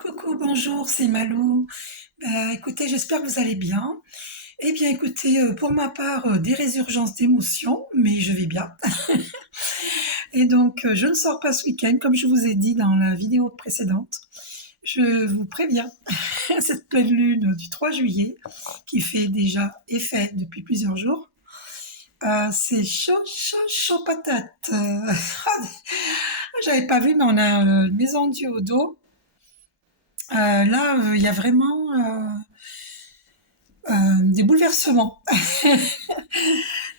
Coucou, bonjour, c'est Malou. Écoutez, j'espère que vous allez bien. Eh bien, écoutez, pour ma part, des résurgences d'émotions, mais je vais bien. Et donc, je ne sors pas ce week-end, comme je vous ai dit dans la vidéo précédente. Je vous préviens, cette pleine lune du 3 juillet, qui fait déjà effet depuis plusieurs jours, c'est chaud, chaud, chaud patate. J'avais pas vu, mais on a une maison Dieu au dos. Là, il y a vraiment des bouleversements.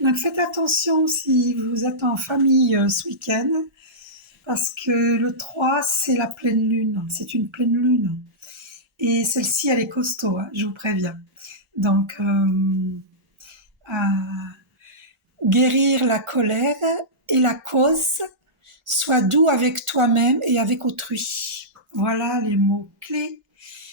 Donc faites attention si vous êtes en famille ce week-end, parce que le 3, c'est la pleine lune. C'est une pleine lune. Et celle-ci, elle est costaud, hein, je vous préviens. Donc, à guérir la colère et la cause, sois doux avec toi-même et avec autrui. Voilà les mots clés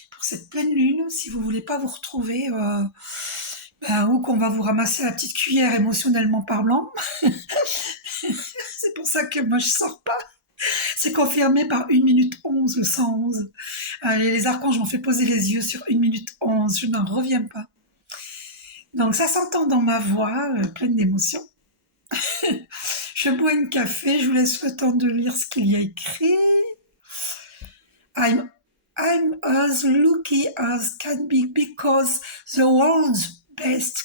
pour cette pleine lune. Si vous voulez pas vous retrouver, ou qu'on va vous ramasser la petite cuillère émotionnellement parlant. C'est pour ça que moi je sors pas. C'est confirmé par 1 minute 11, le 111. Et les archanges m'ont fait poser les yeux sur 1 minute 11. Je n'en reviens pas. Donc ça s'entend dans ma voix, pleine d'émotions. Je bois un café, je vous laisse le temps de lire ce qu'il y a écrit. I'm, I'm as lucky as can be because the world's best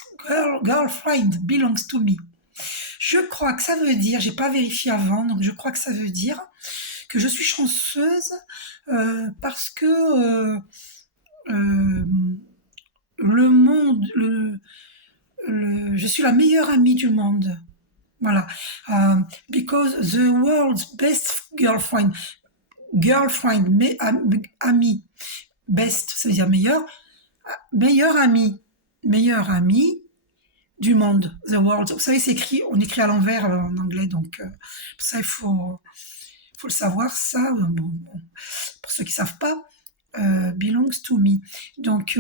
girlfriend belongs to me. Je crois que ça veut dire, j'ai pas vérifié avant, donc je crois que ça veut dire que je suis chanceuse parce que euh, le monde, je suis la meilleure amie du monde. Voilà. Because the world's best girlfriend, ami, best, ça veut dire meilleur, meilleur ami du monde, the world. Vous savez, c'est écrit, on écrit à l'envers en anglais, donc pour ça il faut le savoir, ça. Bon, pour ceux qui savent pas, belongs to me. Donc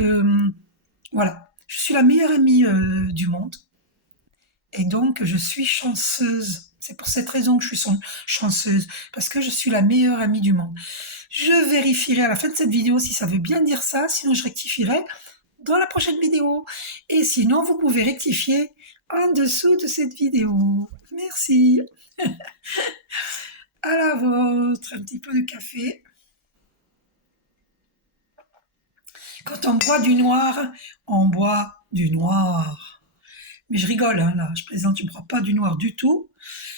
voilà, je suis la meilleure amie du monde, et donc je suis chanceuse. C'est pour cette raison que je suis chanceuse, parce que je suis la meilleure amie du monde. Je vérifierai à la fin de cette vidéo si ça veut bien dire ça, sinon je rectifierai dans la prochaine vidéo. Et sinon, vous pouvez rectifier en dessous de cette vidéo. Merci. À la vôtre, un petit peu de café. Quand on boit du noir, on boit du noir. Mais je rigole, hein, là, je plaisante, je ne bois pas du noir du tout,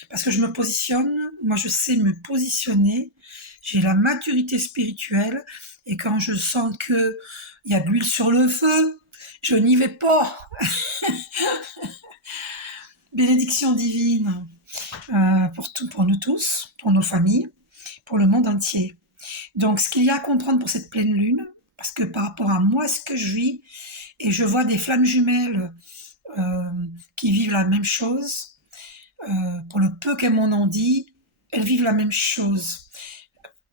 parce que je me positionne, moi je sais me positionner, j'ai la maturité spirituelle, et quand je sens qu'il y a de l'huile sur le feu, je n'y vais pas. Bénédiction divine pour nous tous, pour nos familles, pour le monde entier. Donc ce qu'il y a à comprendre pour cette pleine lune, parce que par rapport à moi, ce que je vis, et je vois des flammes jumelles qui vivent la même chose, pour le peu qu'elles m'en ont dit, elles vivent la même chose.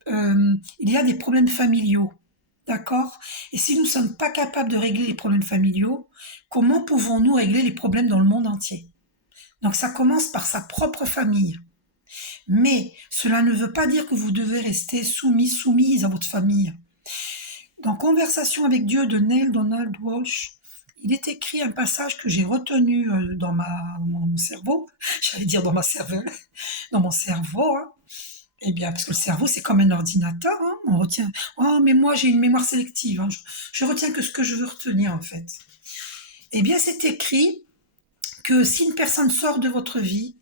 Il y a des problèmes familiaux, d'accord? Et si nous ne sommes pas capables de régler les problèmes familiaux, comment pouvons-nous régler les problèmes dans le monde entier? Donc ça commence par sa propre famille. Mais cela ne veut pas dire que vous devez rester soumise à votre famille. Dans Conversation avec Dieu de Neil Donald Walsh, il est écrit un passage que j'ai retenu dans mon cerveau, j'allais dire dans ma cervelle, dans mon cerveau, hein. Eh bien, parce que le cerveau, c'est comme un ordinateur, hein. On retient. Oh, mais moi, j'ai une mémoire sélective, hein. Je retiens que ce que je veux retenir, en fait. Eh bien, c'est écrit que si une personne sort de votre vie,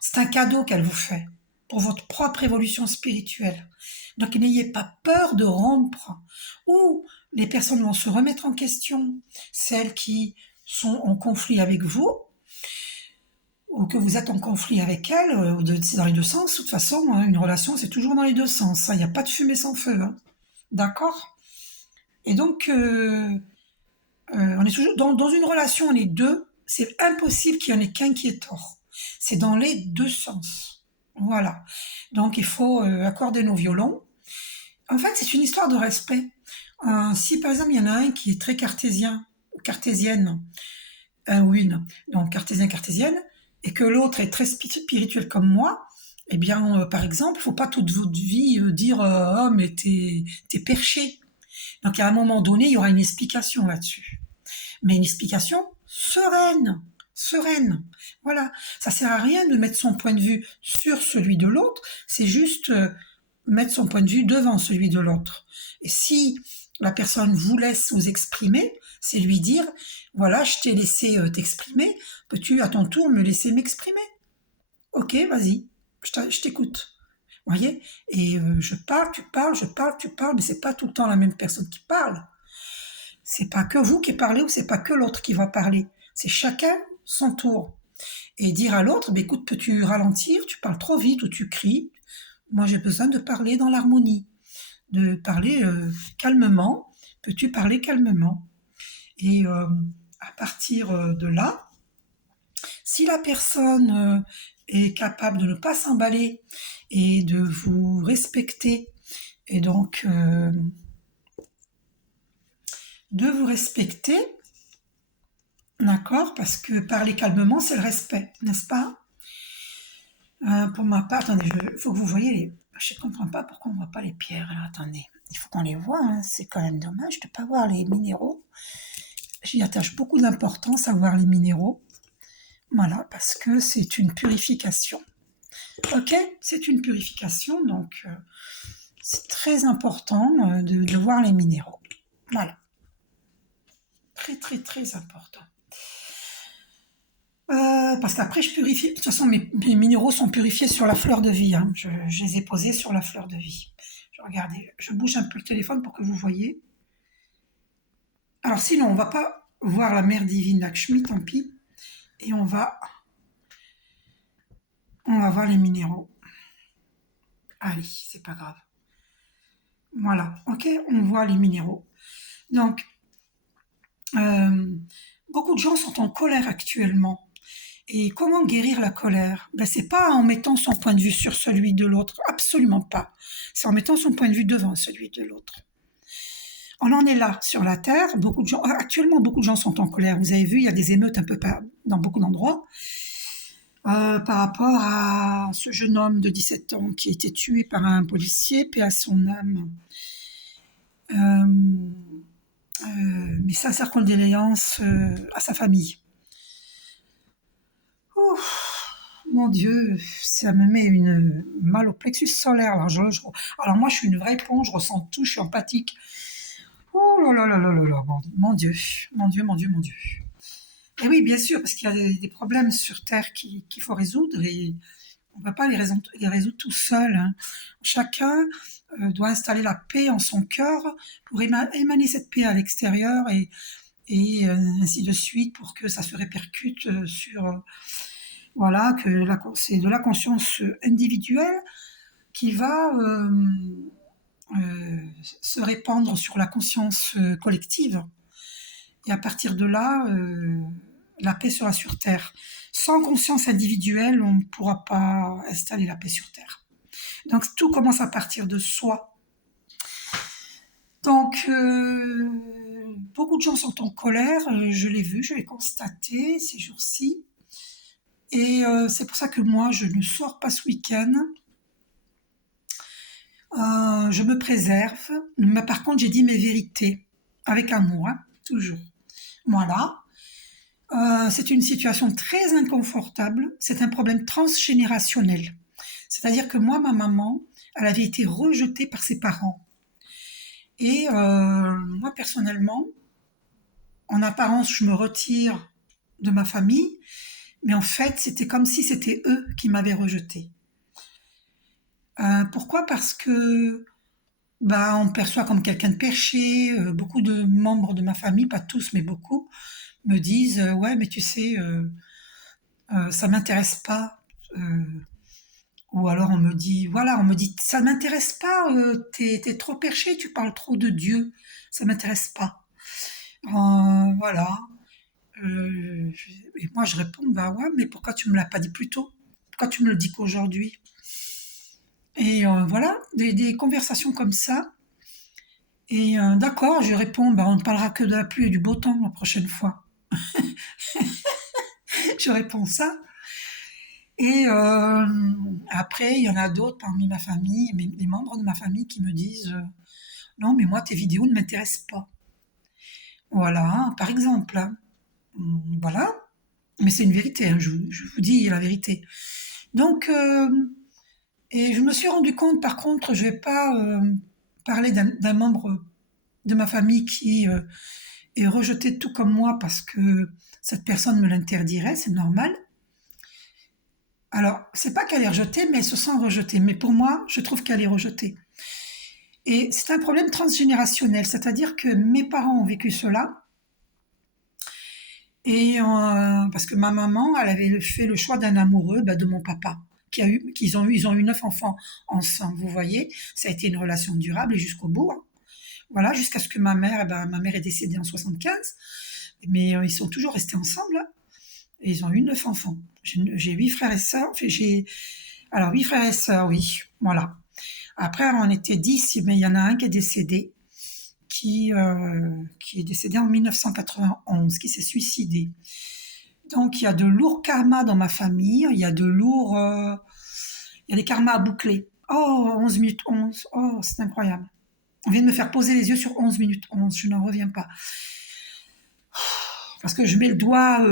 c'est un cadeau qu'elle vous fait pour votre propre évolution spirituelle. Donc n'ayez pas peur de rompre. Ou les personnes vont se remettre en question, celles qui sont en conflit avec vous, ou que vous êtes en conflit avec elles, c'est dans les deux sens. De toute façon, hein, une relation, c'est toujours dans les deux sens. Il n'y a pas de fumée sans feu. Hein. D'accord? Et donc, on est toujours dans une relation, on est deux. C'est impossible qu'il y en ait qu'un qui ait tort. C'est dans les deux sens. Voilà. Donc il faut accorder nos violons. En fait, c'est une histoire de respect. Si par exemple il y en a un qui est très cartésien ou cartésienne, un ou une, donc cartésien, cartésienne, et que l'autre est très spirituel comme moi, Eh bien, par exemple, faut pas toute votre vie dire oh mais t'es perché. Donc à un moment donné, il y aura une explication là-dessus. Mais une explication sereine, sereine. Voilà. Ça sert à rien de mettre son point de vue sur celui de l'autre. C'est juste mettre son point de vue devant celui de l'autre. Et si la personne vous laisse vous exprimer, c'est lui dire, voilà, je t'ai laissé t'exprimer, peux-tu à ton tour me laisser m'exprimer? Ok, vas-y, je t'écoute. Vous voyez? Et je parle, tu parles, je parle, tu parles, mais c'est pas tout le temps la même personne qui parle. C'est pas que vous qui parlez ou c'est pas que l'autre qui va parler. C'est chacun son tour. Et dire à l'autre, bah, écoute, peux-tu ralentir? Tu parles trop vite ou tu cries. Moi, j'ai besoin de parler dans l'harmonie, de parler calmement. Peux-tu parler calmement? Et à partir de là, si la personne est capable de ne pas s'emballer et de vous respecter, et donc de vous respecter, d'accord, parce que parler calmement, c'est le respect, n'est-ce pas? Pour ma part, attendez, il faut que vous voyez les... Je ne comprends pas pourquoi on ne voit pas les pierres. Alors attendez, il faut qu'on les voit, hein. C'est quand même dommage de ne pas voir les minéraux. J'y attache beaucoup d'importance à voir les minéraux. Voilà, parce que c'est une purification. Ok, c'est une purification, donc c'est très important de voir les minéraux. Voilà, très très très important. Parce qu'après je purifie. De toute façon, mes minéraux sont purifiés sur la fleur de vie, hein. Je les ai posés sur la fleur de vie. Regardez, je bouge un peu le téléphone pour que vous voyez. Alors sinon, on va pas voir la mère divine Lakshmi, tant pis. Et on va voir les minéraux. Allez, c'est pas grave. Voilà, ok, on voit les minéraux. Donc, euh, beaucoup de gens sont en colère actuellement. Et comment guérir la colère? Ben, c'est pas en mettant son point de vue sur celui de l'autre, absolument pas. C'est en mettant son point de vue devant celui de l'autre. On en est là sur la Terre. Actuellement, beaucoup de gens sont en colère. Vous avez vu, il y a des émeutes un peu dans beaucoup d'endroits par rapport à ce jeune homme de 17 ans qui a été tué par un policier, paix à son âme. Mes sincères condoléances à sa famille. Ouf, mon Dieu, ça me met une mal au plexus solaire. Alors moi, je suis une vraie éponge, je ressens tout, je suis empathique. Oh là là là là là là, mon Dieu, mon Dieu, mon Dieu, mon Dieu. Et oui, bien sûr, parce qu'il y a des problèmes sur Terre qu'il faut résoudre et on ne peut pas les résoudre tout seul, hein. Chacun doit installer la paix en son cœur pour émaner cette paix à l'extérieur et ainsi de suite pour que ça se répercute sur... voilà, que c'est de la conscience individuelle qui va se répandre sur la conscience collective. Et à partir de là, la paix sera sur Terre. Sans conscience individuelle, on ne pourra pas installer la paix sur Terre. Donc tout commence à partir de soi. Donc beaucoup de gens sont en colère, je l'ai vu, je l'ai constaté ces jours-ci. Et c'est pour ça que moi, je ne sors pas ce week-end. Je me préserve. Mais par contre, j'ai dit mes vérités. Avec amour, hein, toujours. Voilà. C'est une situation très inconfortable. C'est un problème transgénérationnel. C'est-à-dire que moi, ma maman, elle avait été rejetée par ses parents. Et moi, personnellement, en apparence, je me retire de ma famille, mais en fait, c'était comme si c'était eux qui m'avaient rejetée. Pourquoi? Parce que bah, on me perçoit comme quelqu'un de perché. Beaucoup de membres de ma famille, pas tous, mais beaucoup, me disent ouais, mais tu sais, ça m'intéresse pas. Euh, ou alors on me dit ça m'intéresse pas. T'es trop perché, tu parles trop de Dieu, ça m'intéresse pas. Voilà. Et moi je réponds bah ouais, mais pourquoi tu me l'as pas dit plus tôt? Pourquoi tu me le dis qu'aujourd'hui? Et voilà, des conversations comme ça. Et d'accord, je réponds, bah, on ne parlera que de la pluie et du beau temps la prochaine fois. Je réponds ça. Et après, il y en a d'autres parmi ma famille, les membres de ma famille qui me disent non, mais moi, tes vidéos ne m'intéressent pas. Voilà, par exemple, hein. Voilà, mais c'est une vérité, hein, je vous dis la vérité. Donc, et je me suis rendu compte, par contre, je vais pas parler d'un membre de ma famille qui est rejeté tout comme moi parce que cette personne me l'interdirait, c'est normal. Alors, c'est pas qu'elle est rejetée, mais elle se sent rejetée. Mais pour moi, je trouve qu'elle est rejetée. Et c'est un problème transgénérationnel, c'est-à-dire que mes parents ont vécu cela, et parce que ma maman, elle avait fait le choix d'un amoureux, bah, de mon papa, ils ont eu 9 enfants ensemble. Vous voyez, ça a été une relation durable et jusqu'au bout, hein. Voilà, jusqu'à ce que ma mère est décédée en 75, mais ils sont toujours restés ensemble, hein, et ils ont eu 9 enfants. J'ai 8 frères et sœurs, enfin, alors 8 frères et sœurs, oui, voilà. Après, on était 10, mais il y en a un qui est décédé, qui est décédé en 1991, qui s'est suicidé. Donc il y a de lourds karmas dans ma famille, il y a des karmas à boucler. Oh, 11 minutes 11, oh, c'est incroyable. On vient de me faire poser les yeux sur 11 minutes 11, je n'en reviens pas. Parce que je mets le doigt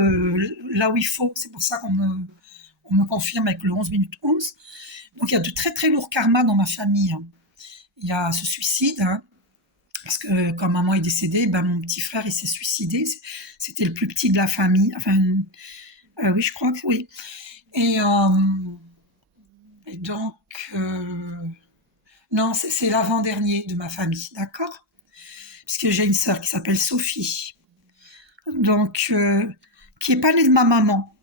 là où il faut, c'est pour ça on me confirme avec le 11 minutes 11. Donc il y a de très très lourds karmas dans ma famille. Il y a ce suicide, hein, parce que quand maman est décédée, ben, mon petit frère il s'est suicidé. C'était le plus petit de la famille. Enfin, oui, je crois que oui. Et, et donc, non, c'est l'avant-dernier de ma famille, d'accord? Parce que j'ai une sœur qui s'appelle Sophie, donc qui est pas née de ma maman.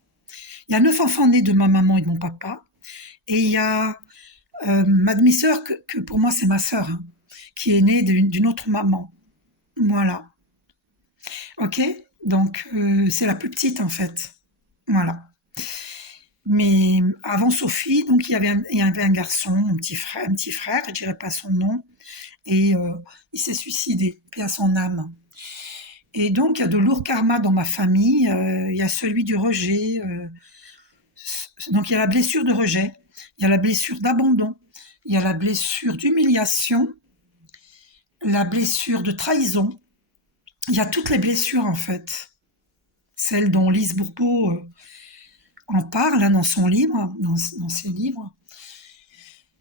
Il y a 9 enfants nés de ma maman et de mon papa, et il y a ma demi-sœur que pour moi c'est ma sœur, hein, qui est née d'une autre maman. Voilà. Ok? Donc c'est la plus petite en fait. Voilà. Mais avant Sophie, donc il y avait un garçon, un petit frère, je dirais pas son nom, et il s'est suicidé, paix à son âme. Et donc il y a de lourds karmas dans ma famille. Il y a celui du rejet, donc il y a la blessure de rejet, il y a la blessure d'abandon, il y a la blessure d'humiliation, la blessure de trahison. Il y a toutes les blessures en fait, celles dont Lise Bourbeau en parle, hein, dans son livre, dans ses livres.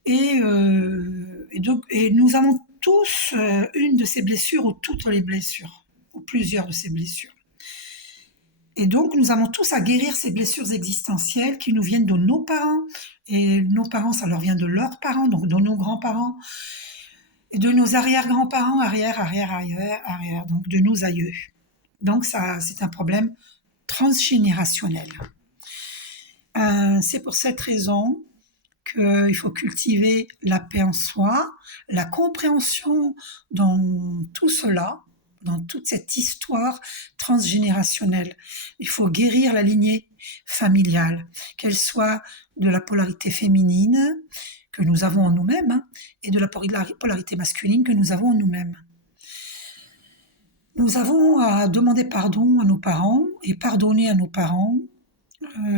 Et nous avons tous une de ces blessures ou toutes les blessures, ou plusieurs de ces blessures. Et donc nous avons tous à guérir ces blessures existentielles qui nous viennent de nos parents, et nos parents, ça leur vient de leurs parents, donc de nos grands-parents, et de nos arrière-grands-parents, arrière, donc de nos aïeux. Donc ça, c'est un problème transgénérationnel. C'est pour cette raison qu'il faut cultiver la paix en soi, la compréhension dans tout cela, dans toute cette histoire transgénérationnelle. Il faut guérir la lignée familiale, qu'elle soit de la polarité féminine que nous avons en nous-mêmes, hein, et de la polarité masculine que nous avons en nous-mêmes. Nous avons à demander pardon à nos parents et pardonner à nos parents,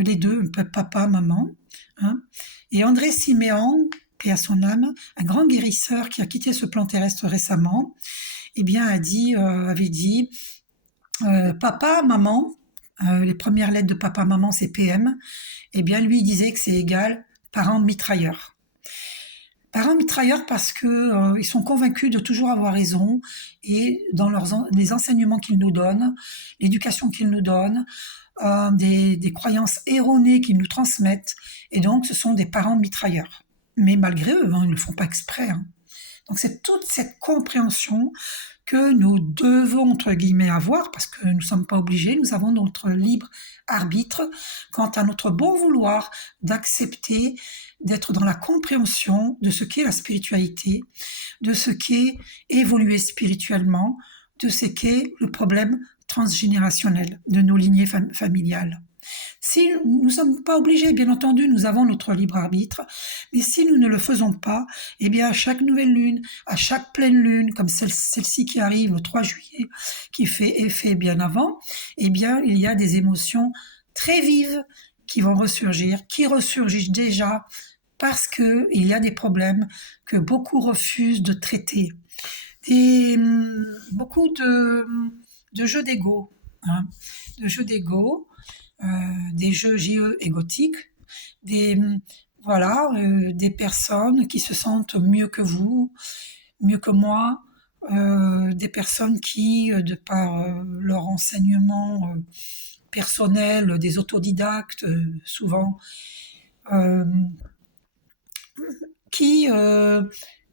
les deux, papa, maman, hein. Et André Siméon, paix à son âme, un grand guérisseur qui a quitté ce plan terrestre récemment, eh bien, avait dit papa, maman, les premières lettres de papa, maman, c'est PM, eh bien, lui, il disait que c'est égal parents mitrailleurs. Parents mitrailleurs parce que ils sont convaincus de toujours avoir raison, et dans les enseignements qu'ils nous donnent, l'éducation qu'ils nous donnent, des croyances erronées qu'ils nous transmettent, et donc ce sont des parents mitrailleurs. Mais malgré eux, hein, ils ne le font pas exprès, hein. Donc c'est toute cette compréhension que nous devons, entre guillemets, avoir, parce que nous ne sommes pas obligés, nous avons notre libre arbitre quant à notre bon vouloir d'accepter d'être dans la compréhension de ce qu'est la spiritualité, de ce qu'est évoluer spirituellement, de ce qu'est le problème transgénérationnel de nos lignées familiales. Si nous ne sommes pas obligés, bien entendu, nous avons notre libre arbitre, mais si nous ne le faisons pas, eh bien, à chaque nouvelle lune, à chaque pleine lune, comme celle-ci qui arrive le 3 juillet, qui fait effet bien avant, eh bien, il y a des émotions très vives qui vont ressurgir, qui ressurgissent déjà parce qu'il y a des problèmes que beaucoup refusent de traiter. Beaucoup de jeux d'ego, hein, de jeux d'ego, des jeux JE égotiques, des, voilà, des personnes qui se sentent mieux que vous, mieux que moi, des personnes qui, de par leur enseignement personnel, des autodidactes souvent, euh, qui, euh,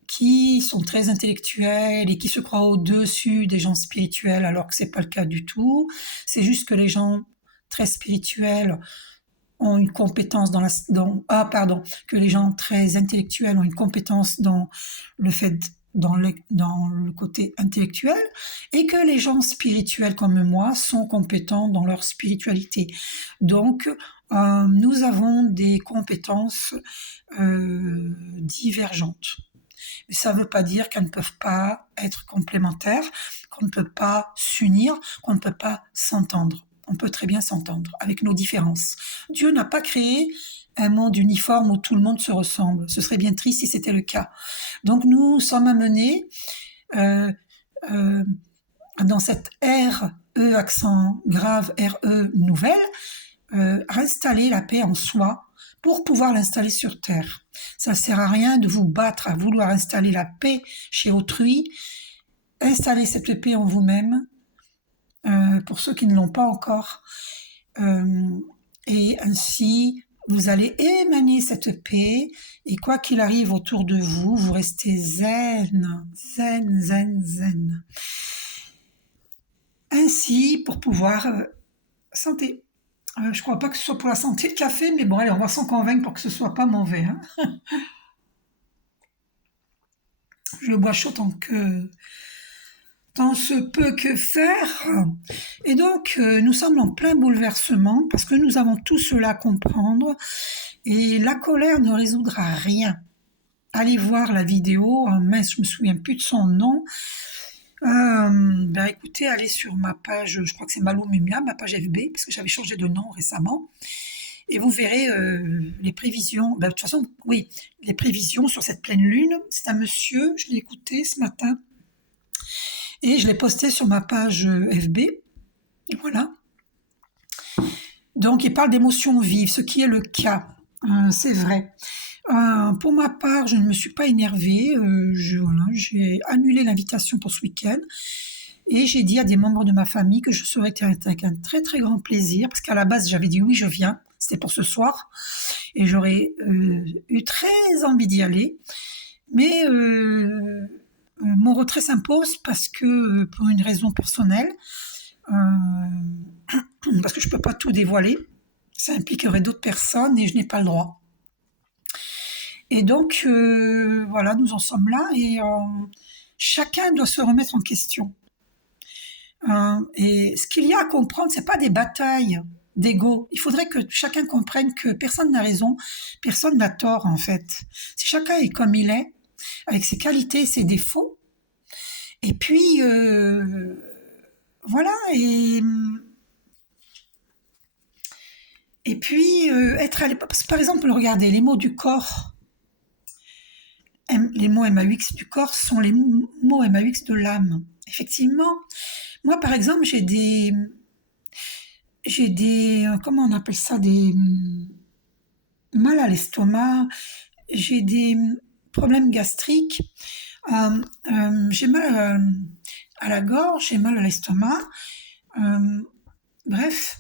qui sont très intellectuels et qui se croient au-dessus des gens spirituels alors que c'est pas le cas du tout. C'est juste que les gens très spirituels ont une compétence que les gens très intellectuels ont une compétence dans le fait dans le côté intellectuel et que les gens spirituels comme moi sont compétents dans leur spiritualité. Donc, nous avons des compétences divergentes. Mais ça ne veut pas dire qu'elles ne peuvent pas être complémentaires, qu'on ne peut pas s'unir, qu'on ne peut pas s'entendre. On peut très bien s'entendre avec nos différences. Dieu n'a pas créé un monde uniforme où tout le monde se ressemble. Ce serait bien triste si c'était le cas. Donc nous sommes amenés euh, euh, dans cette R, E accent grave, RE nouvelle, à installer la paix en soi pour pouvoir l'installer sur Terre. Ça ne sert à rien de vous battre à vouloir installer la paix chez autrui. Installez cette paix en vous-même, pour ceux qui ne l'ont pas encore. Et ainsi, vous allez émaner cette paix, et quoi qu'il arrive autour de vous, vous restez zen, zen, zen, zen. Ainsi, pour pouvoir santé. Je crois pas que ce soit pour la santé le café, mais bon, allez, on va s'en convaincre pour que ce soit pas mauvais, hein. Je le bois chaud tant se peut que faire. Et donc, nous sommes en plein bouleversement parce que nous avons tout cela à comprendre et la colère ne résoudra rien. Allez voir la vidéo, mince, je me souviens plus de son nom. Écoutez, allez sur ma page, je crois que c'est Malou Mumia, ma page FB, parce que j'avais changé de nom récemment. Et vous verrez les prévisions. De toute façon, oui, les prévisions sur cette pleine lune. C'est un monsieur, je l'ai écouté ce matin. Et je l'ai posté sur ma page FB. Et voilà. Donc, il parle d'émotions vives, ce qui est le cas. C'est vrai. Pour ma part, je ne me suis pas énervée. J'ai annulé l'invitation pour ce week-end. Et j'ai dit à des membres de ma famille que je serais avec un très très grand plaisir, parce qu'à la base j'avais dit oui, je viens, c'était pour ce soir, et j'aurais eu très envie d'y aller, mais mon retrait s'impose parce que, pour une raison personnelle, parce que je ne peux pas tout dévoiler, ça impliquerait d'autres personnes et je n'ai pas le droit. Et donc, voilà, nous en sommes là, et chacun doit se remettre en question. Et ce qu'il y a à comprendre, c'est pas des batailles d'ego. Il faudrait que chacun comprenne que personne n'a raison, personne n'a tort en fait. Si chacun est comme il est, avec ses qualités, ses défauts, et puis voilà, et puis être à l'époque. Par exemple, regardez les mots du corps. Les mots MAUX du corps sont les mots MAUX de l'âme. Effectivement, moi par exemple, j'ai des comment on appelle ça, des mal à l'estomac, j'ai des problèmes gastriques, j'ai mal à la gorge, j'ai mal à l'estomac, bref,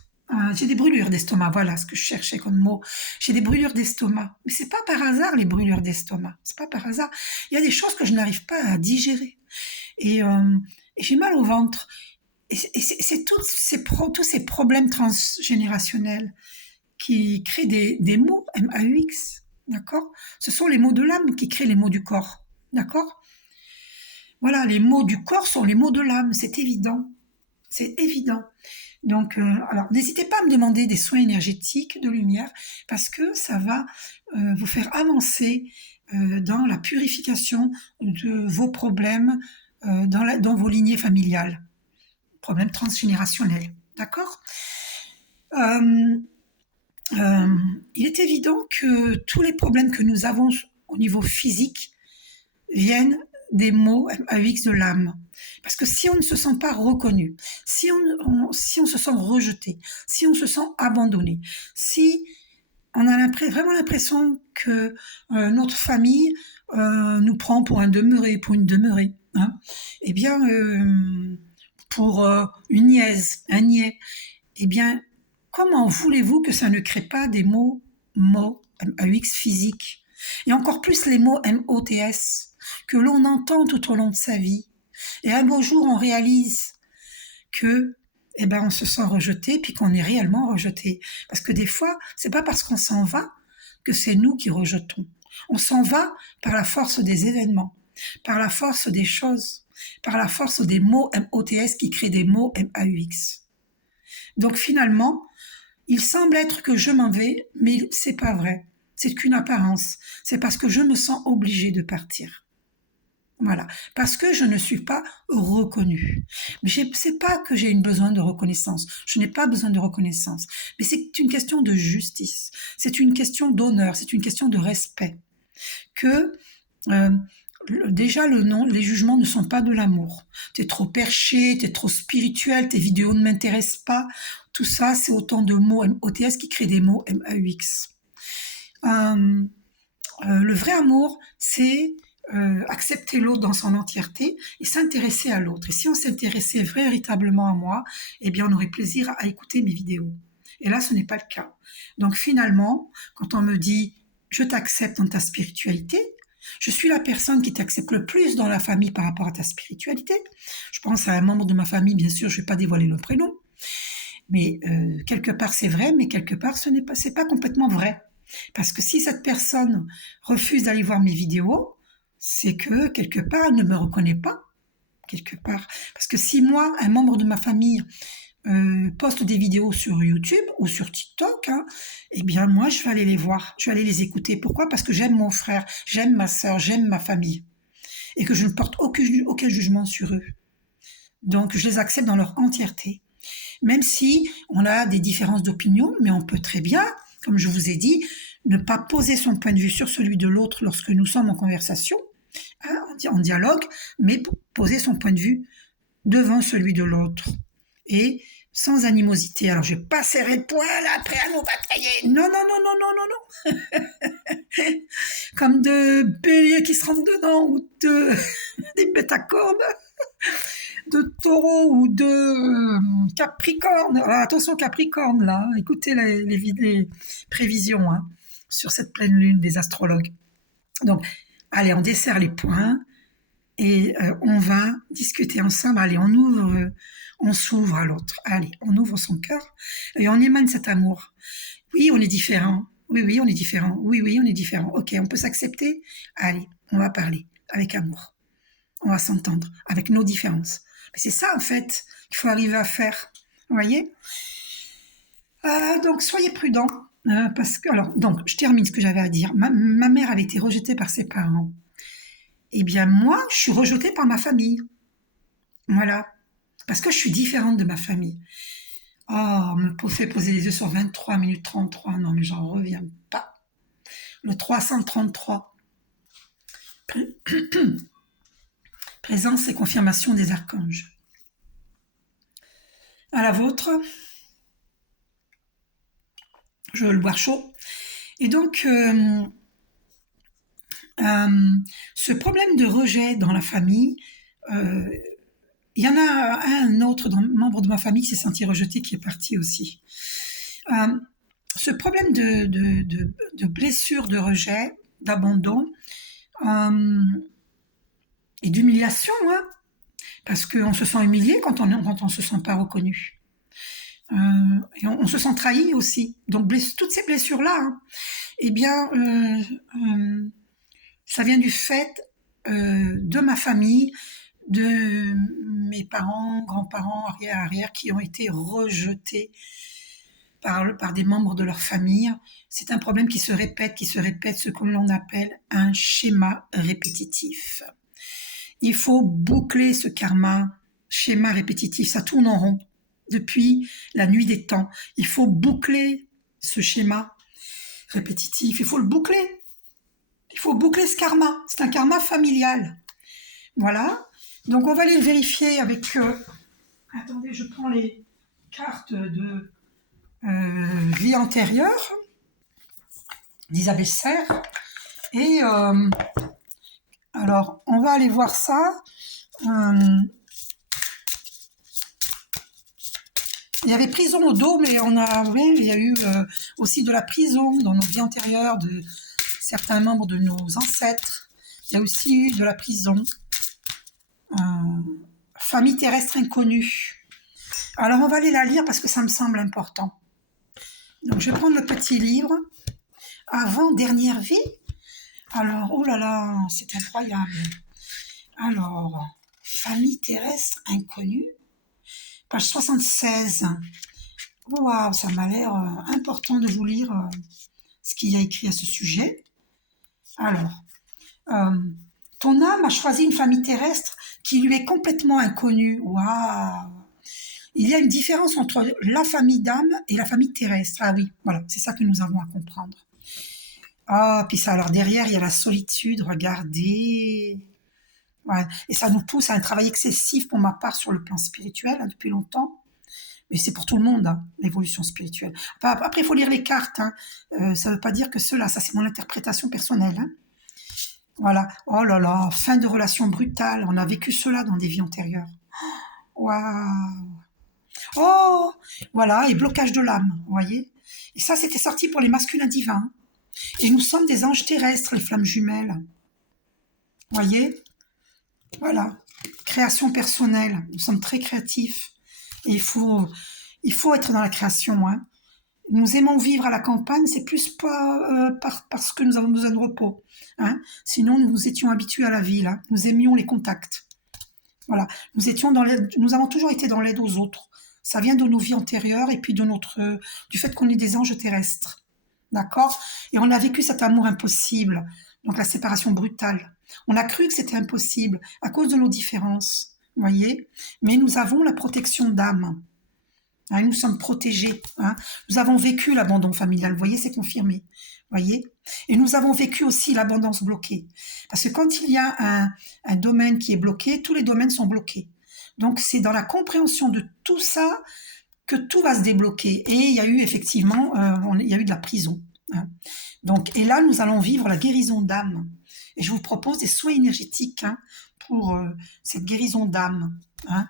j'ai des brûlures d'estomac, voilà ce que je cherchais comme mot. J'ai des brûlures d'estomac, mais c'est pas par hasard les brûlures d'estomac, c'est pas par hasard. Il y a des choses que je n'arrive pas à digérer, et j'ai mal au ventre. Et c'est tous ces problèmes transgénérationnels qui créent des mots MAUX, d'accord? Ce sont les mots de l'âme qui créent les mots du corps, d'accord? Voilà, les mots du corps sont les mots de l'âme, c'est évident, c'est évident. Donc, alors, n'hésitez pas à me demander des soins énergétiques de lumière parce que ça va vous faire avancer dans la purification de vos problèmes dans vos lignées familiales. Problème transgénérationnel, d'accord? euh, il est évident que tous les problèmes que nous avons au niveau physique viennent des mots MAUX de l'âme. Parce que si on ne se sent pas reconnu, si on se sent rejeté, si on se sent abandonné, si on a vraiment l'impression que notre famille nous prend pour un demeuré, pour une demeurée, hein, eh bien, pour une niaise, un niais, eh bien, comment voulez-vous que ça ne crée pas des mots MAUX physiques et encore plus les mots MOTS que l'on entend tout au long de sa vie. Et un beau jour, on réalise que, eh ben, on se sent rejeté, puis qu'on est réellement rejeté. Parce que des fois, c'est pas parce qu'on s'en va que c'est nous qui rejetons. On s'en va par la force des événements, par la force des choses, par la force des mots MOTS qui créent des mots MAUX. Donc finalement, il semble être que je m'en vais, mais c'est pas vrai. C'est qu'une apparence. C'est parce que je me sens obligée de partir. Voilà, parce que je ne suis pas reconnue. Mais c'est pas que j'ai une besoin de reconnaissance. Je n'ai pas besoin de reconnaissance. Mais c'est une question de justice. C'est une question d'honneur. C'est une question de respect. Que euh, déjà le nom, les jugements ne sont pas de l'amour. T'es trop perché, t'es trop spirituel, tes vidéos ne m'intéressent pas. Tout ça, c'est autant de mots MOTS qui créent des mots MAUX. Le vrai amour, c'est accepter l'autre dans son entièreté et s'intéresser à l'autre. Et si on s'intéressait véritablement à moi, eh bien, on aurait plaisir à écouter mes vidéos. Et là, ce n'est pas le cas. Donc finalement, quand on me dit je t'accepte dans ta spiritualité, je suis la personne qui t'accepte le plus dans la famille par rapport à ta spiritualité. Je pense à un membre de ma famille, bien sûr, je ne vais pas dévoiler le prénom, mais quelque part c'est vrai, mais quelque part c'est pas complètement vrai. Parce que si cette personne refuse d'aller voir mes vidéos, c'est que quelque part elle ne me reconnaît pas, quelque part. Parce que si moi, un membre de ma famille poste des vidéos sur YouTube ou sur TikTok, hein, eh bien moi je vais aller les voir, je vais aller les écouter. Pourquoi? Parce que j'aime mon frère, j'aime ma soeur, j'aime ma famille et que je ne porte aucun jugement sur eux. Donc je les accepte dans leur entièreté. Même si on a des différences d'opinion, mais on peut très bien, comme je vous ai dit, ne pas poser son point de vue sur celui de l'autre lorsque nous sommes en conversation, hein, en dialogue, mais poser son point de vue devant celui de l'autre. Et sans animosité. Alors, je vais pas serrer le poing là, prêt à nous batailler. Non, non, non, non, non, non, non. Comme de béliers qui se rentrent dedans ou des bêtes à cornes, de taureau ou de capricorne. Ah, attention capricorne là, écoutez les prévisions hein, sur cette pleine lune des astrologues. Donc, allez, on desserre les poings et on va discuter ensemble. Allez, on s'ouvre à l'autre. Allez, on ouvre son cœur et on émane cet amour. Oui, on est différent. Oui, oui, on est différent. Oui, oui, on est différent. Ok, on peut s'accepter. Allez, on va parler avec amour. On va s'entendre avec nos différences. Mais c'est ça, en fait, qu'il faut arriver à faire. Vous voyez donc, soyez prudents. Parce que, alors, donc, je termine ce que j'avais à dire. Ma mère avait été rejetée par ses parents. Eh bien, moi, je suis rejetée par ma famille. Voilà. Parce que je suis différente de ma famille. Oh, on me fait poser les yeux sur 23 minutes 33. Non, mais j'en reviens pas. Le 333. Présence et confirmation des archanges. À la vôtre. Je veux le boire chaud. Et donc, ce problème de rejet dans la famille, il y en a un autre membre de ma famille qui s'est senti rejeté, qui est parti aussi. Ce problème de blessure, de rejet, d'abandon et d'humiliation, hein, parce qu'on se sent humilié quand on ne se sent pas reconnu. Et on se sent trahi aussi. Donc toutes ces blessures-là, hein, eh bien, ça vient du fait de ma famille, de mes parents, grands-parents, arrière-arrière, qui ont été rejetés par des membres de leur famille. C'est un problème qui se répète, ce que l'on appelle un schéma répétitif. Il faut boucler ce schéma répétitif, ça tourne en rond depuis la nuit des temps. Il faut boucler ce schéma répétitif. Il faut le boucler. Il faut boucler ce karma. C'est un karma familial. Voilà. Donc on va aller le vérifier avec... attendez, je prends les cartes de vie antérieure d'Isabelle Serre. Et alors, on va aller voir ça. Il y avait prison au dos, mais oui, il y a eu aussi de la prison dans nos vies antérieures de certains membres de nos ancêtres. Il y a aussi eu de la prison. Famille terrestre inconnue. Alors, on va aller la lire parce que ça me semble important. Donc, je vais prendre le petit livre. Avant dernière vie. Alors, oh là là, c'est incroyable. Alors, famille terrestre inconnue. Page 76. Waouh, ça m'a l'air important de vous lire ce qu'il y a écrit à ce sujet. Alors, ton âme a choisi une famille terrestre qui lui est complètement inconnue. Waouh! Il y a une différence entre la famille d'âme et la famille terrestre. Ah oui, voilà, c'est ça que nous avons à comprendre. Ah, puis ça, alors derrière, il y a la solitude, regardez. Ouais. Et ça nous pousse à un travail excessif pour ma part sur le plan spirituel hein, depuis longtemps. Mais c'est pour tout le monde, hein, l'évolution spirituelle. Après, il faut lire les cartes. Hein. Ça ne veut pas dire que cela, ça c'est mon interprétation personnelle. Hein. Voilà. Oh là là, fin de relation brutale. On a vécu cela dans des vies antérieures. Waouh. Oh, voilà, et blocage de l'âme, vous voyez. Et ça, c'était sorti pour les masculins divins. Et nous sommes des anges terrestres, les flammes jumelles. Vous voyez. Voilà. Création personnelle. Nous sommes très créatifs. Et il faut être dans la création. Hein. Nous aimons vivre à la campagne, c'est plus pas parce que nous avons besoin de repos. Hein. Sinon, nous étions habitués à la ville. Hein. Nous aimions les contacts. Voilà. Nous avons toujours été dans l'aide aux autres. Ça vient de nos vies antérieures et puis du fait qu'on est des anges terrestres. D'accord? Et on a vécu cet amour impossible. Donc la séparation brutale. On a cru que c'était impossible à cause de nos différences. Vous voyez? Mais nous avons la protection d'âme. Hein, nous sommes protégés. Hein. Nous avons vécu l'abandon familial. Vous voyez, c'est confirmé. Vous voyez? Et nous avons vécu aussi l'abondance bloquée. Parce que quand il y a un domaine qui est bloqué, tous les domaines sont bloqués. Donc, c'est dans la compréhension de tout ça que tout va se débloquer. Et il y a eu effectivement, il y a eu de la prison. Hein. Donc, et là, nous allons vivre la guérison d'âme. Et je vous propose des soins énergétiques hein, pour cette guérison d'âme. Hein.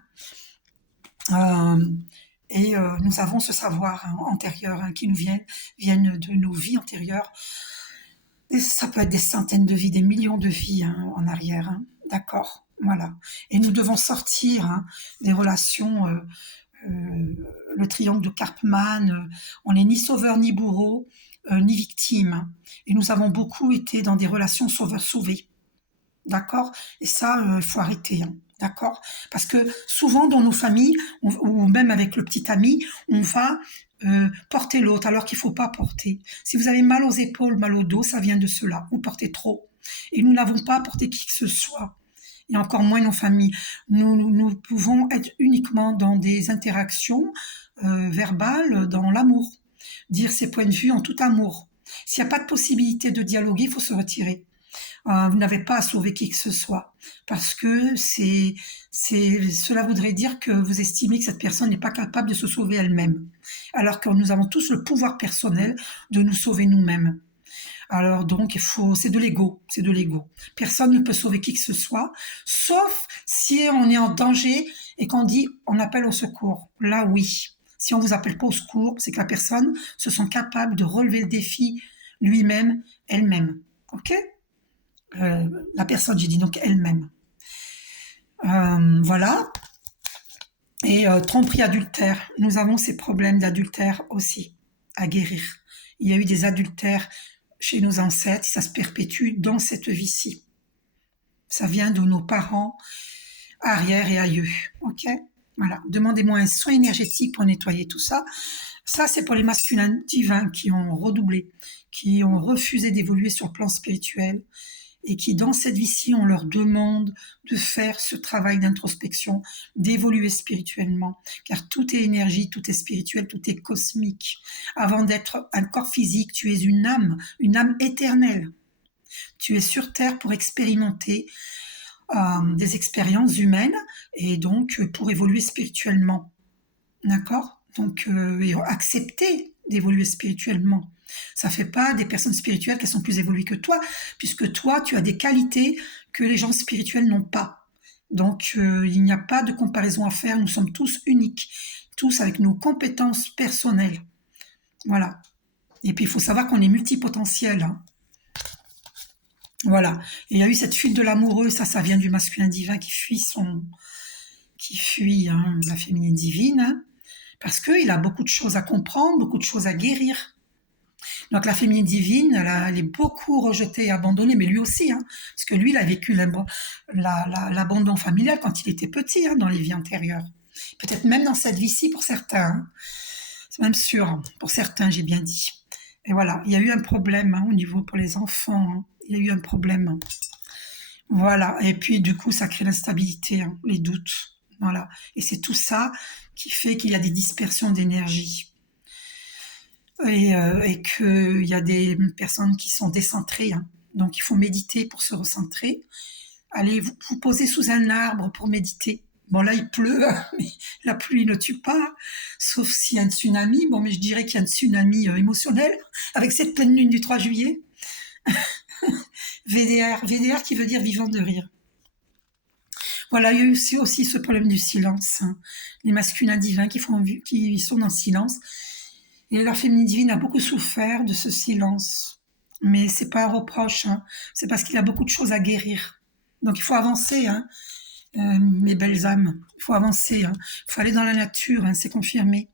Et nous avons ce savoir hein, antérieur hein, qui nous viennent de nos vies antérieures. Et ça peut être des centaines de vies, des millions de vies hein, en arrière. Hein. D'accord. Voilà. Et nous devons sortir hein, des relations, le triangle de Karpman, on n'est ni sauveur ni bourreau, ni victime. Et nous avons beaucoup été dans des relations sauveur-sauvé. D'accord? Et ça, il faut arrêter. Hein. D'accord? Parce que souvent dans nos familles, ou même avec le petit ami, on va porter l'autre alors qu'il ne faut pas porter. Si vous avez mal aux épaules, mal au dos, ça vient de cela. Vous portez trop. Et nous n'avons pas porté qui que ce soit. Et encore moins nos familles. Nous pouvons être uniquement dans des interactions verbales, dans l'amour. Dire ses points de vue en tout amour. S'il n'y a pas de possibilité de dialoguer, il faut se retirer. Vous n'avez pas à sauver qui que ce soit. Parce que cela voudrait dire que vous estimez que cette personne n'est pas capable de se sauver elle-même. Alors que nous avons tous le pouvoir personnel de nous sauver nous-mêmes. Alors donc, c'est de l'ego. Personne ne peut sauver qui que ce soit, sauf si on est en danger et qu'on dit on appelle au secours. Là, oui. Si on vous appelle pas au secours, c'est que la personne se sent capable de relever le défi lui-même, elle-même. Ok? La personne, j'ai dit donc elle-même. Voilà. Et tromperie adultère. Nous avons ces problèmes d'adultère aussi à guérir. Il y a eu des adultères chez nos ancêtres, ça se perpétue dans cette vie-ci. Ça vient de nos parents, arrière et aïeux. Ok? Voilà. Demandez-moi un soin énergétique pour nettoyer tout ça. Ça, c'est pour les masculins divins qui ont redoublé, qui ont refusé d'évoluer sur le plan spirituel et qui, dans cette vie-ci, on leur demande de faire ce travail d'introspection, d'évoluer spirituellement, car tout est énergie, tout est spirituel, tout est cosmique. Avant d'être un corps physique, tu es une âme éternelle. Tu es sur Terre pour expérimenter des expériences humaines et donc pour évoluer spirituellement. D'accord? Donc, accepter d'évoluer spirituellement. Ça ne fait pas des personnes spirituelles qui sont plus évoluées que toi, puisque toi, tu as des qualités que les gens spirituels n'ont pas. Donc, il n'y a pas de comparaison à faire. Nous sommes tous uniques, tous avec nos compétences personnelles. Voilà. Et puis, il faut savoir qu'on est multipotentiel. Hein. Voilà. Et il y a eu cette fuite de l'amoureux. Ça vient du masculin divin qui fuit hein, la féminine divine. Hein, parce qu'il a beaucoup de choses à comprendre, beaucoup de choses à guérir. Donc la féminine divine, elle est beaucoup rejetée et abandonnée, mais lui aussi, hein, parce que lui, il a vécu l'abandon familial quand il était petit, hein, dans les vies antérieures. Peut-être même dans cette vie-ci pour certains. Hein. C'est même sûr, hein, pour certains, j'ai bien dit. Et voilà, il y a eu un problème hein, au niveau pour les enfants. Hein. Il y a eu un problème. Voilà, et puis du coup, ça crée l'instabilité, hein, les doutes. Voilà, et c'est tout ça qui fait qu'il y a des dispersions d'énergie. Et qu'il y a des personnes qui sont décentrées. Hein. Donc il faut méditer pour se recentrer. Allez vous poser sous un arbre pour méditer. Bon là il pleut, mais la pluie ne tue pas, sauf s'il y a un tsunami. Bon mais je dirais qu'il y a un tsunami émotionnel avec cette pleine lune du 3 juillet. VDR qui veut dire vivant de rire. Voilà, il y a aussi ce problème du silence. Hein. Les masculins divins qui sont dans le silence. Et la féminine divine a beaucoup souffert de ce silence. Mais c'est pas un reproche, hein. C'est parce qu'il a beaucoup de choses à guérir. Donc il faut avancer, hein, mes belles âmes. Il faut avancer, hein. Il faut aller dans la nature, hein, c'est confirmé.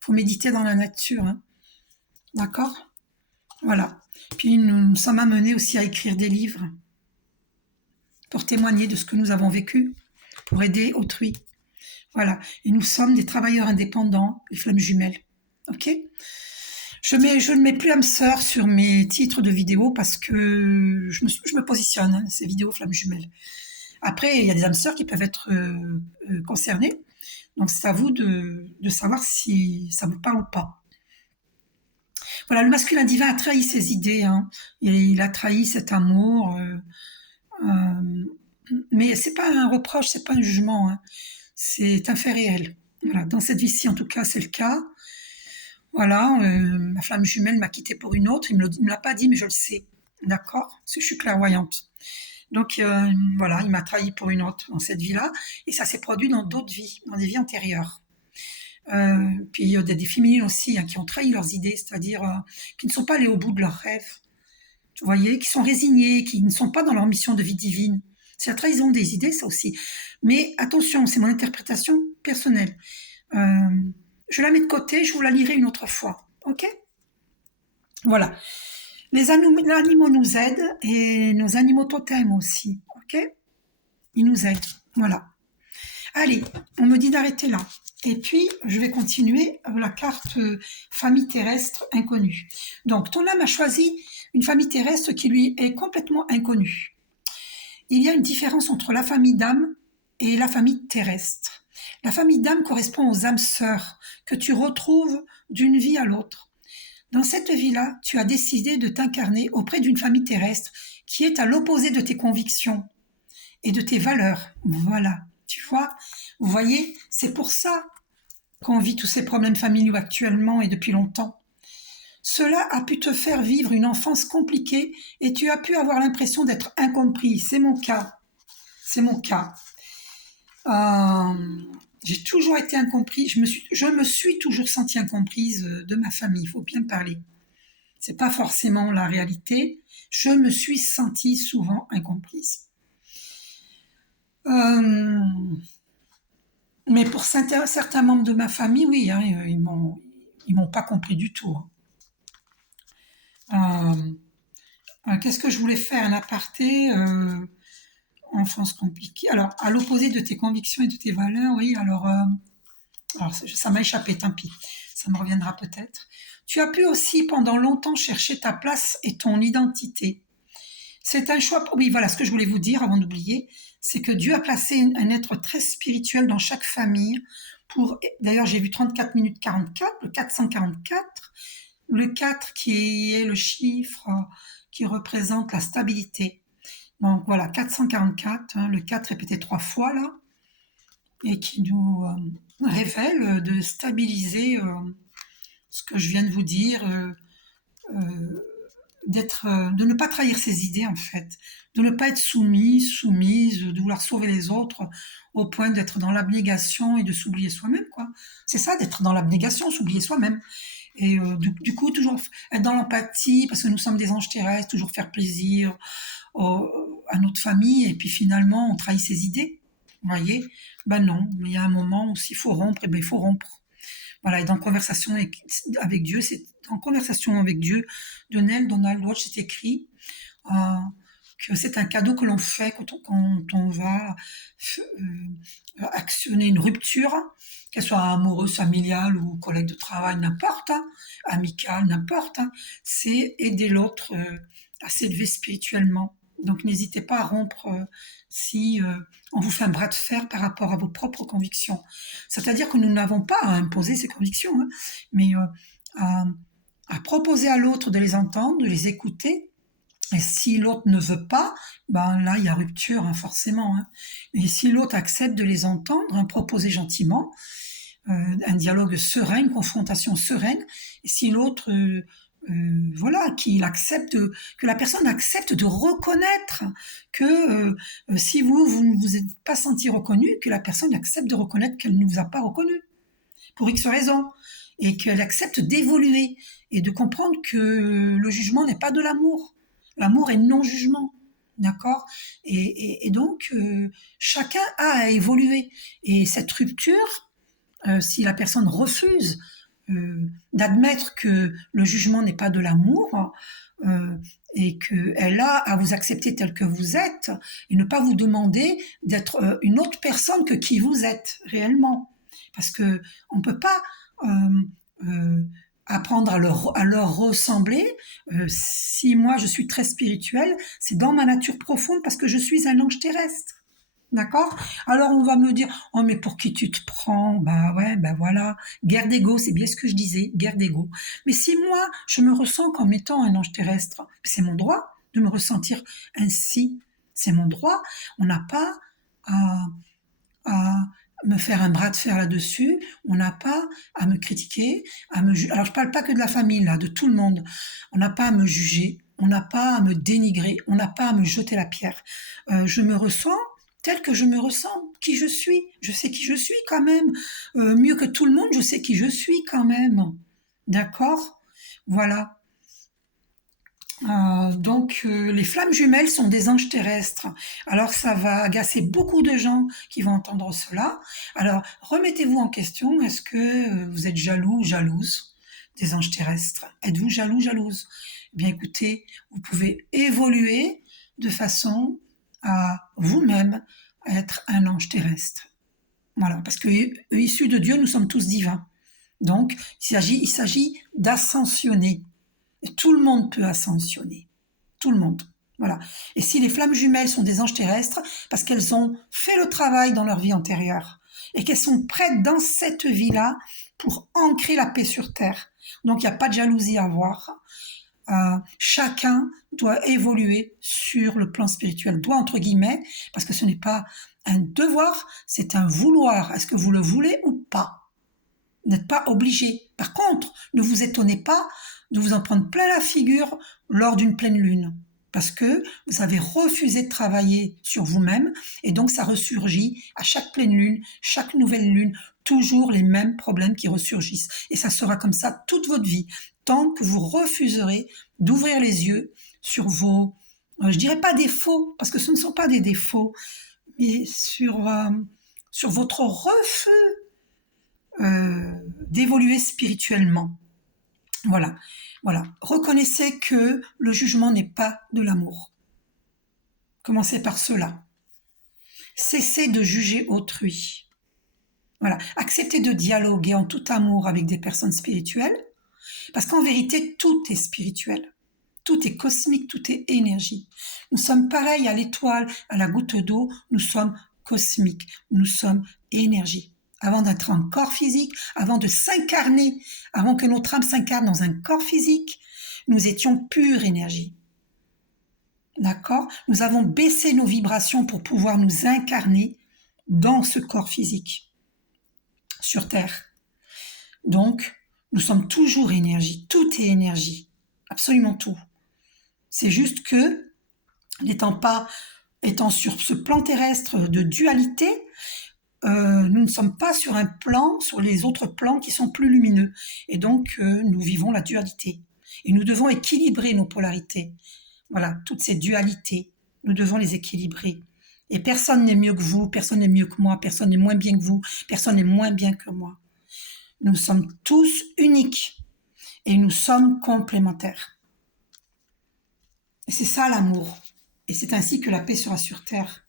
Il faut méditer dans la nature. Hein. D'accord? Voilà. Puis nous sommes amenés aussi à écrire des livres pour témoigner de ce que nous avons vécu, pour aider autrui. Voilà. Et nous sommes des travailleurs indépendants, les flammes jumelles. Ok? Je ne mets plus âme sœur sur mes titres de vidéos parce que je me positionne, hein, ces vidéos flammes jumelles. Après, il y a des âmes sœurs qui peuvent être concernées. Donc, c'est à vous de savoir si ça vous parle ou pas. Voilà, le masculin divin a trahi ses idées. Hein, et il a trahi cet amour. Mais c'est pas un reproche, c'est pas un jugement. Hein, c'est un fait réel. Voilà, dans cette vie-ci, en tout cas, c'est le cas. Voilà, ma flamme jumelle m'a quittée pour une autre. Il me l'a pas dit, mais je le sais. D'accord? Parce que je suis clairvoyante. Donc voilà, il m'a trahi pour une autre dans cette vie-là. Et ça s'est produit dans d'autres vies, dans des vies antérieures. Puis il y a des féminines aussi hein, qui ont trahi leurs idées, c'est-à-dire qui ne sont pas allées au bout de leurs rêves. Vous voyez, qui sont résignées, qui ne sont pas dans leur mission de vie divine. C'est la trahison des idées, ça aussi. Mais attention, c'est mon interprétation personnelle. Je la mets de côté, je vous la lirai une autre fois. Ok? Voilà. Les animaux nous aident et nos animaux totems aussi. Ok? Ils nous aident. Voilà. Allez, on me dit d'arrêter là. Et puis, je vais continuer avec la carte famille terrestre inconnue. Donc, ton âme a choisi une famille terrestre qui lui est complètement inconnue. Il y a une différence entre la famille d'âme et la famille terrestre. La famille d'âme correspond aux âmes sœurs que tu retrouves d'une vie à l'autre. Dans cette vie-là, tu as décidé de t'incarner auprès d'une famille terrestre qui est à l'opposé de tes convictions et de tes valeurs. Voilà, tu vois, vous voyez, c'est pour ça qu'on vit tous ces problèmes familiaux actuellement et depuis longtemps. Cela a pu te faire vivre une enfance compliquée et tu as pu avoir l'impression d'être incompris. C'est mon cas. C'est mon cas. J'ai toujours été incompris. Je me suis toujours sentie incomprise de ma famille. Il faut bien parler. C'est pas forcément la réalité. Je me suis sentie souvent incomprise. Mais pour certains membres de ma famille, oui, hein, ils m'ont pas compris du tout. Qu'est-ce que je voulais faire? Un aparté enfance compliquée. Alors, à l'opposé de tes convictions et de tes valeurs, oui, alors ça m'a échappé, tant pis. Ça me reviendra peut-être. Tu as pu aussi pendant longtemps chercher ta place et ton identité. C'est un choix. Oui, voilà, ce que je voulais vous dire avant d'oublier, c'est que Dieu a placé un être très spirituel dans chaque famille. D'ailleurs, j'ai vu 34 minutes 44, le 444, le 4 qui est le chiffre qui représente la stabilité. Donc voilà, 444, hein, le 4 répété 3 fois là, et qui nous révèle de stabiliser ce que je viens de vous dire, euh, de ne pas trahir ses idées en fait, de ne pas être soumise, de vouloir sauver les autres au point d'être dans l'abnégation et de s'oublier soi-même quoi. C'est ça d'être dans l'abnégation, s'oublier soi-même. Et du coup, toujours être dans l'empathie, parce que nous sommes des anges terrestres, toujours faire plaisir à notre famille, et puis finalement, on trahit ses idées. Vous voyez? Ben non, il y a un moment où s'il faut rompre, et ben il faut rompre. Voilà, et dans Conversation avec Dieu, c'est en Conversation avec Dieu de Neil Donald Walsh, c'est écrit euh, que c'est un cadeau que l'on fait quand on va actionner une rupture, qu'elle soit amoureuse, familiale ou collègue de travail, n'importe, hein, amicale, n'importe, hein, c'est aider l'autre à s'élever spirituellement. Donc n'hésitez pas à rompre si on vous fait un bras de fer par rapport à vos propres convictions. C'est-à-dire que nous n'avons pas à imposer ces convictions, hein, mais à, à proposer à l'autre de les entendre, de les écouter. Et si l'autre ne veut pas, ben là, il y a rupture, hein, forcément. Hein. Et si l'autre accepte de les entendre, hein, proposer gentiment, un dialogue serein, une confrontation sereine, et si l'autre, voilà, que la personne accepte de reconnaître que si vous ne vous êtes pas senti reconnu, que la personne accepte de reconnaître qu'elle ne vous a pas reconnu, pour X raisons, et qu'elle accepte d'évoluer, et de comprendre que le jugement n'est pas de l'amour. L'amour est non-jugement, d'accord. Et donc, chacun a à évoluer. Et cette rupture, si la personne refuse d'admettre que le jugement n'est pas de l'amour, et qu'elle a à vous accepter tel que vous êtes, et ne pas vous demander d'être une autre personne que qui vous êtes réellement. Parce que on ne peut pas euh, apprendre à leur ressembler. Si moi je suis très spirituelle, c'est dans ma nature profonde parce que je suis un ange terrestre. D'accord. Alors on va me dire, oh mais pour qui tu te prends? Bah ouais, bah voilà. Guerre d'ego, c'est bien ce que je disais, guerre d'ego. Mais si moi je me ressens comme étant un ange terrestre, c'est mon droit de me ressentir ainsi. C'est mon droit. On n'a pas à, à me faire un bras de fer là-dessus. On n'a pas à me critiquer, alors je parle pas que de la famille là, de tout le monde. On n'a pas à me juger. On n'a pas à me dénigrer. On n'a pas à me jeter la pierre. Je me ressens tel que je me ressens, qui je suis. Je sais qui je suis quand même. Mieux que tout le monde, je sais qui je suis quand même. D'accord. Voilà. Donc, les flammes jumelles sont des anges terrestres. Alors, ça va agacer beaucoup de gens qui vont entendre cela. Alors, remettez-vous en question. Est-ce que vous êtes jaloux ou jalouse des anges terrestres? Êtes-vous jaloux, jalouse? Eh bien, écoutez, vous pouvez évoluer de façon à vous-même être un ange terrestre. Voilà, parce que issus de Dieu, nous sommes tous divins. Donc, il s'agit d'ascensionner. Et tout le monde peut ascensionner. Tout le monde. Voilà. Et si les flammes jumelles sont des anges terrestres, parce qu'elles ont fait le travail dans leur vie antérieure et qu'elles sont prêtes dans cette vie-là pour ancrer la paix sur terre. Donc il n'y a pas de jalousie à avoir. Chacun doit évoluer sur le plan spirituel. Doit entre guillemets, parce que ce n'est pas un devoir, c'est un vouloir. Est-ce que vous le voulez ou pas? Vous n'êtes pas obligé. Par contre, ne vous étonnez pas de vous en prendre plein la figure lors d'une pleine lune. Parce que vous avez refusé de travailler sur vous-même et donc ça ressurgit à chaque pleine lune, chaque nouvelle lune, toujours les mêmes problèmes qui ressurgissent. Et ça sera comme ça toute votre vie, tant que vous refuserez d'ouvrir les yeux sur vos, je dirais pas défauts, parce que ce ne sont pas des défauts, mais sur votre refus d'évoluer spirituellement. Voilà, voilà. Reconnaissez que le jugement n'est pas de l'amour. Commencez par cela. Cessez de juger autrui. Voilà. Acceptez de dialoguer en tout amour avec des personnes spirituelles, parce qu'en vérité, tout est spirituel. Tout est cosmique, tout est énergie. Nous sommes pareils à l'étoile, à la goutte d'eau, nous sommes cosmiques, nous sommes énergie. Avant d'être un corps physique, avant de s'incarner, avant que notre âme s'incarne dans un corps physique, nous étions pure énergie. D'accord? Nous avons baissé nos vibrations pour pouvoir nous incarner dans ce corps physique, sur Terre. Donc, nous sommes toujours énergie. Tout est énergie. Absolument tout. C'est juste que, étant sur ce plan terrestre de dualité, nous ne sommes pas sur un plan, sur les autres plans qui sont plus lumineux. Et donc, nous vivons la dualité. Et nous devons équilibrer nos polarités. Voilà, toutes ces dualités, nous devons les équilibrer. Et personne n'est mieux que vous, personne n'est mieux que moi, personne n'est moins bien que vous, personne n'est moins bien que moi. Nous sommes tous uniques et nous sommes complémentaires. Et c'est ça l'amour. Et c'est ainsi que la paix sera sur Terre.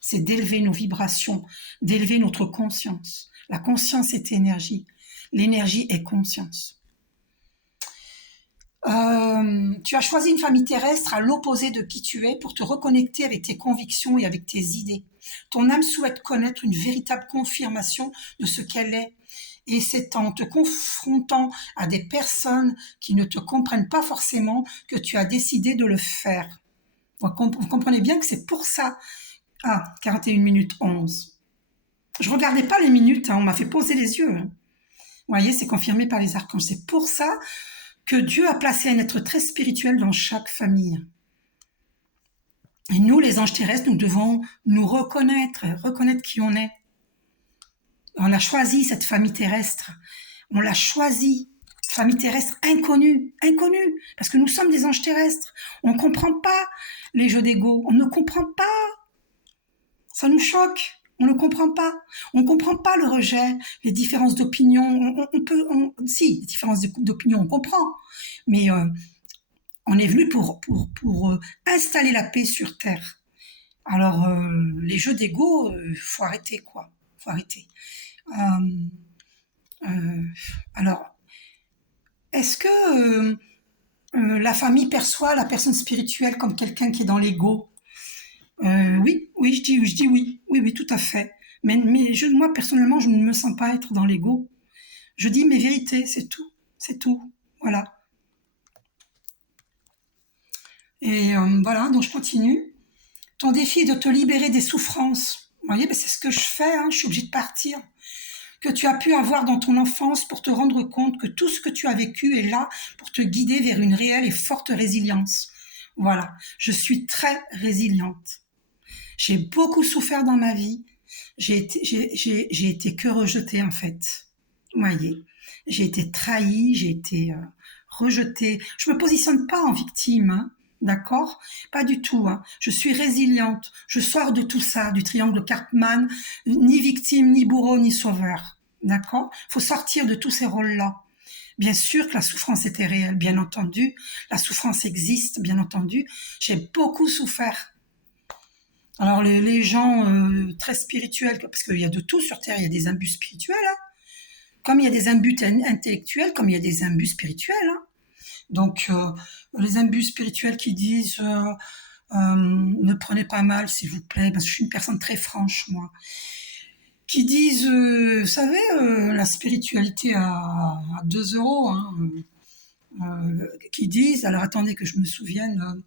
C'est d'élever nos vibrations, d'élever notre conscience. La conscience est énergie. L'énergie est conscience. Tu as choisi une famille terrestre à l'opposé de qui tu es pour te reconnecter avec tes convictions et avec tes idées. Ton âme souhaite connaître une véritable confirmation de ce qu'elle est. Et c'est en te confrontant à des personnes qui ne te comprennent pas forcément que tu as décidé de le faire. Vous comprenez bien que c'est pour ça. 41 minutes 11. Je regardais pas les minutes, on m'a fait poser les yeux. Vous voyez, c'est confirmé par les archanges. C'est pour ça que Dieu a placé un être très spirituel dans chaque famille. Et nous, les anges terrestres, nous devons nous reconnaître qui on est. On a choisi cette famille terrestre. On l'a choisie. Famille terrestre inconnue, parce que nous sommes des anges terrestres. On ne comprend pas les jeux d'ego, on ne comprend pas. Ça nous choque, on ne comprend pas. On ne comprend pas le rejet, les différences d'opinion. Si, les différences d'opinion, on comprend. Mais on est venu pour installer la paix sur Terre. Alors, les jeux d'ego, faut arrêter, quoi. Faut arrêter. Alors, est-ce que la famille perçoit la personne spirituelle comme quelqu'un qui est dans l'ego? Oui, je dis oui. Oui, tout à fait. Mais moi, personnellement, je ne me sens pas être dans l'ego. Je dis mes vérités, c'est tout. Voilà. Et voilà, donc je continue. Ton défi est de te libérer des souffrances. Vous voyez, c'est ce que je fais, je suis obligée de partir. Que tu as pu avoir dans ton enfance pour te rendre compte que tout ce que tu as vécu est là pour te guider vers une réelle et forte résilience. Voilà, je suis très résiliente. J'ai beaucoup souffert dans ma vie. J'ai été que rejetée, en fait. Vous voyez, j'ai été trahie, j'ai été rejetée. Je me positionne pas en victime, d'accord? Pas du tout. Je suis résiliente. Je sors de tout ça, du triangle Karpman, ni victime, ni bourreau, ni sauveur. D'accord? Faut sortir de tous ces rôles-là. Bien sûr que la souffrance était réelle, bien entendu. La souffrance existe, bien entendu. J'ai beaucoup souffert. Alors les gens très spirituels, parce qu'il y a de tout sur Terre, il y a des imbus spirituels, comme il y a des imbus intellectuels, comme il y a des imbus spirituels. Donc les imbus spirituels qui disent ne prenez pas mal s'il vous plaît, parce que je suis une personne très franche moi, qui disent vous savez la spiritualité à 2 euros, qui disent, alors attendez que je me souvienne,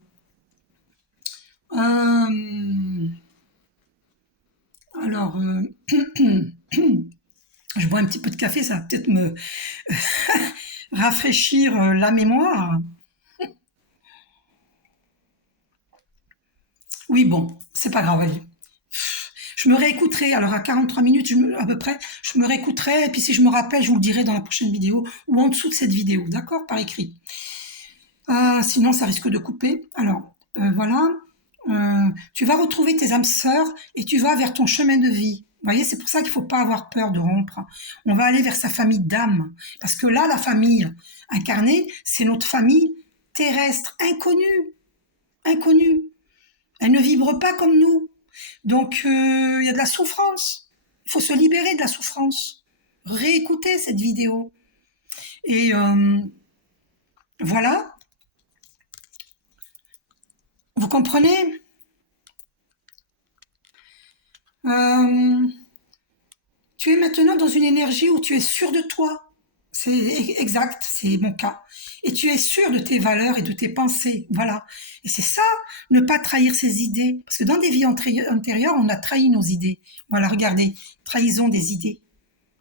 alors je bois un petit peu de café, ça va peut-être me rafraîchir la mémoire. Oui, bon, c'est pas grave. Allez. Je me réécouterai, alors à 43 minutes à peu près, je me réécouterai, et puis si je me rappelle, je vous le dirai dans la prochaine vidéo, ou en dessous de cette vidéo, d'accord, par écrit. Sinon, ça risque de couper. Alors, voilà. Tu vas retrouver tes âmes sœurs, et tu vas vers ton chemin de vie. Vous voyez, c'est pour ça qu'il ne faut pas avoir peur de rompre. On va aller vers sa famille d'âmes. Parce que là, la famille incarnée, c'est notre famille terrestre, inconnue. Elle ne vibre pas comme nous. Donc, il y a de la souffrance. Il faut se libérer de la souffrance. Réécouter cette vidéo. Et voilà. Vous comprenez? Euh, Tu es maintenant dans une énergie où tu es sûr de toi. C'est exact, c'est mon cas. Et tu es sûr de tes valeurs et de tes pensées. Voilà. Et c'est ça, ne pas trahir ses idées. Parce que dans des vies antérieures, on a trahi nos idées. Voilà, regardez, trahison des idées.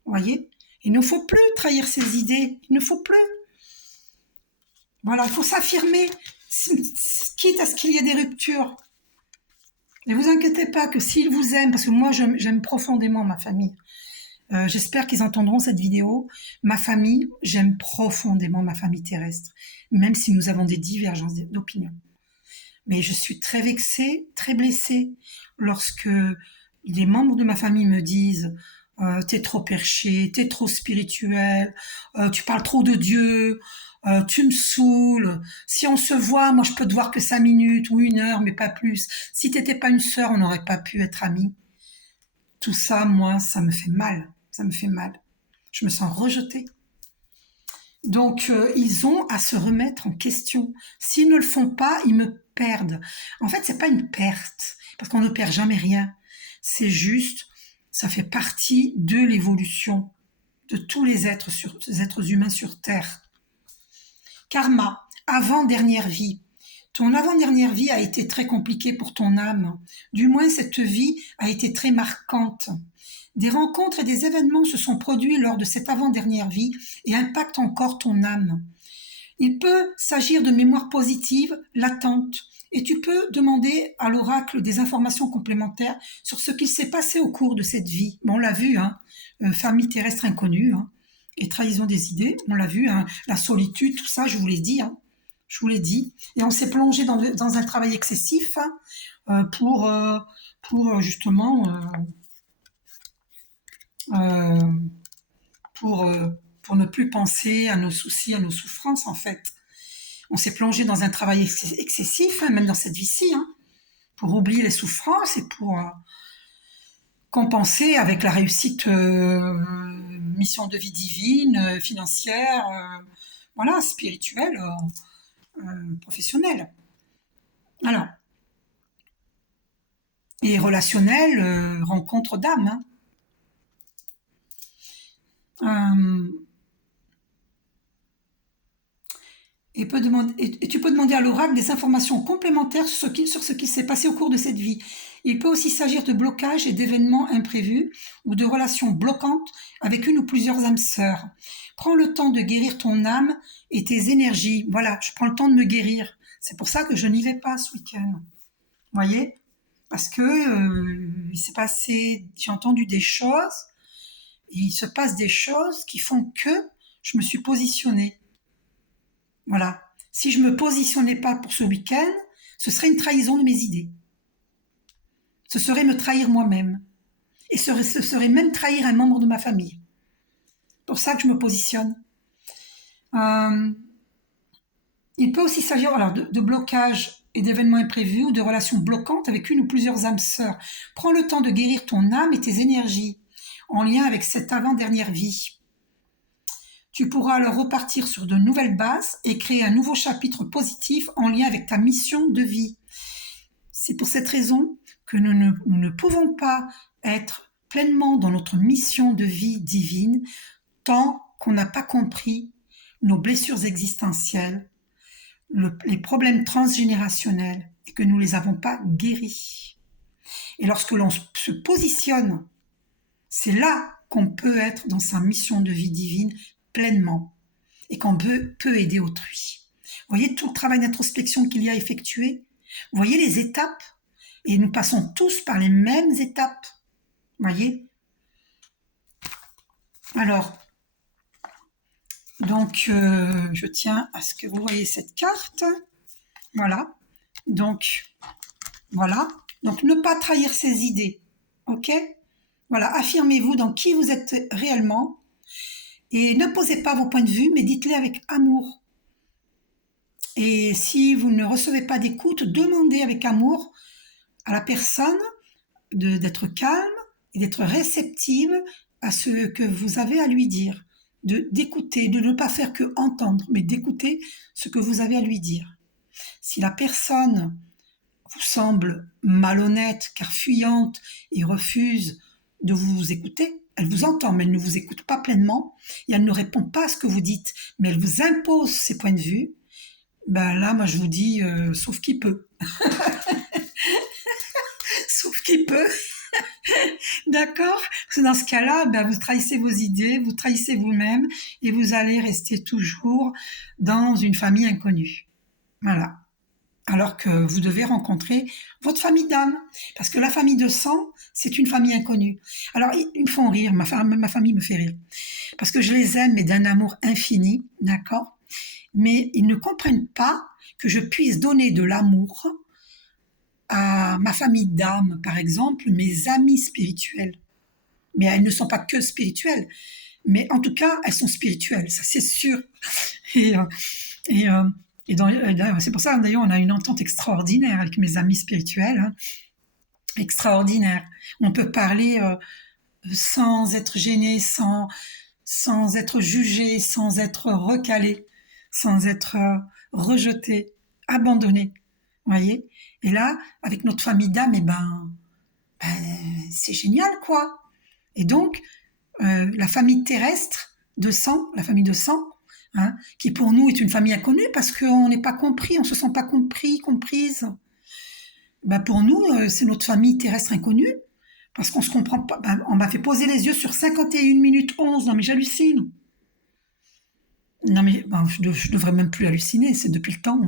Vous voyez? Il ne faut plus trahir ses idées. Il ne faut plus. Voilà, il faut s'affirmer, quitte à ce qu'il y ait des ruptures. Ne vous inquiétez pas que s'ils vous aiment, parce que moi j'aime profondément ma famille. J'espère qu'ils entendront cette vidéo. Ma famille, j'aime profondément ma famille terrestre, même si nous avons des divergences d'opinion. Mais je suis très vexée, très blessée lorsque les membres de ma famille me disent t'es trop perché, t'es trop spirituel, tu parles trop de Dieu, tu me saoules. Si on se voit, moi je peux te voir que 5 minutes ou 1 heure, mais pas plus. Si t'étais pas une sœur, on n'aurait pas pu être amis. Tout ça, moi, ça me fait mal. Ça me fait mal. Je me sens rejetée. Donc, ils ont à se remettre en question. S'ils ne le font pas, ils me perdent. En fait, c'est pas une perte, parce qu'on ne perd jamais rien. C'est juste, ça fait partie de l'évolution de tous les êtres humains sur Terre. Karma, avant-dernière vie. Ton avant-dernière vie a été très compliquée pour ton âme. Du moins, cette vie a été très marquante. Des rencontres et des événements se sont produits lors de cette avant-dernière vie et impactent encore ton âme. Il peut s'agir de mémoires positives, latentes, et tu peux demander à l'oracle des informations complémentaires sur ce qu'il s'est passé au cours de cette vie. Bon, on l'a vu, hein, famille terrestre inconnue, hein, et trahison des idées, on l'a vu, hein, la solitude, tout ça, je vous l'ai dit, hein, je vous l'ai dit. Et on s'est plongé dans un travail excessif hein, pour justement euh, pour, euh, pour ne plus penser à nos soucis, à nos souffrances en fait. On s'est plongé dans un travail excessif, hein, même dans cette vie-ci, hein, pour oublier les souffrances et pour compenser avec la réussite mission de vie divine, financière, voilà, spirituelle, professionnelle. Alors, et relationnelle, rencontre d'âme. Hein. Et tu peux demander à l'oracle des informations complémentaires sur ce qui s'est passé au cours de cette vie. Il peut aussi s'agir de blocages et d'événements imprévus ou de relations bloquantes avec une ou plusieurs âmes sœurs. Prends le temps de guérir ton âme et tes énergies. Voilà, je prends le temps de me guérir. C'est pour ça que je n'y vais pas ce week-end. Vous voyez? Parce que il s'est passé, j'ai entendu des choses, et il se passe des choses qui font que je me suis positionnée. Voilà. Si je me positionnais pas pour ce week-end, ce serait une trahison de mes idées. Ce serait me trahir moi-même. Et ce serait même trahir un membre de ma famille. C'est pour ça que je me positionne. Euh, il peut aussi s'agir alors, de blocages et d'événements imprévus ou de relations bloquantes avec une ou plusieurs âmes sœurs. Prends le temps de guérir ton âme et tes énergies en lien avec cette avant-dernière vie. Tu pourras alors repartir sur de nouvelles bases et créer un nouveau chapitre positif en lien avec ta mission de vie. C'est pour cette raison que nous ne pouvons pas être pleinement dans notre mission de vie divine tant qu'on n'a pas compris nos blessures existentielles, les problèmes transgénérationnels et que nous ne les avons pas guéris. Et lorsque l'on se positionne, c'est là qu'on peut être dans sa mission de vie divine pleinement et qu'on peut aider autrui. Vous voyez tout le travail d'introspection qu'il y a effectué. Vous voyez les étapes. Et nous passons tous par les mêmes étapes. Vous voyez? Alors, donc, je tiens à ce que vous voyez cette carte. Voilà. Donc, voilà. Donc, ne pas trahir ses idées. OK? Voilà. Affirmez-vous dans qui vous êtes réellement. Et ne posez pas vos points de vue, mais dites-les avec amour. Et si vous ne recevez pas d'écoute, demandez avec amour à la personne d'être calme et d'être réceptive à ce que vous avez à lui dire, d'écouter, de ne pas faire que entendre, mais d'écouter ce que vous avez à lui dire. Si la personne vous semble malhonnête car fuyante et refuse de vous écouter, elle vous entend mais elle ne vous écoute pas pleinement et elle ne répond pas à ce que vous dites, mais elle vous impose ses points de vue, ben là, moi je vous dis, sauf qui peut. Sauf qui peut. D'accord? Parce que dans ce cas-là, ben, vous trahissez vos idées, vous trahissez vous-même et vous allez rester toujours dans une famille inconnue. Voilà. Alors que vous devez rencontrer votre famille d'âme. Parce que la famille de sang, c'est une famille inconnue. Alors, ils me font rire, ma famille me fait rire. Parce que je les aime, mais d'un amour infini, d'accord? Mais ils ne comprennent pas que je puisse donner de l'amour à ma famille d'âme, par exemple, mes amis spirituels. Mais elles ne sont pas que spirituelles. Mais en tout cas, elles sont spirituelles, ça c'est sûr. Et, euh, et, euh, c'est pour ça, d'ailleurs, on a une entente extraordinaire avec mes amis spirituels. Hein, extraordinaire. On peut parler sans être gêné, sans être jugé, sans être recalé, sans être rejeté, abandonné. Vous voyez? Et là, avec notre famille d'âme, ben, c'est génial, quoi. Et donc, la famille terrestre de sang, la famille de sang, hein, qui pour nous est une famille inconnue parce qu'on n'est pas compris, on se sent pas compris, comprise. Ben pour nous, c'est notre famille terrestre inconnue parce qu'on se comprend pas. Ben, on m'a fait poser les yeux sur 51 minutes 11. Non mais j'hallucine. Non mais ben, je devrais même plus halluciner, c'est depuis le temps.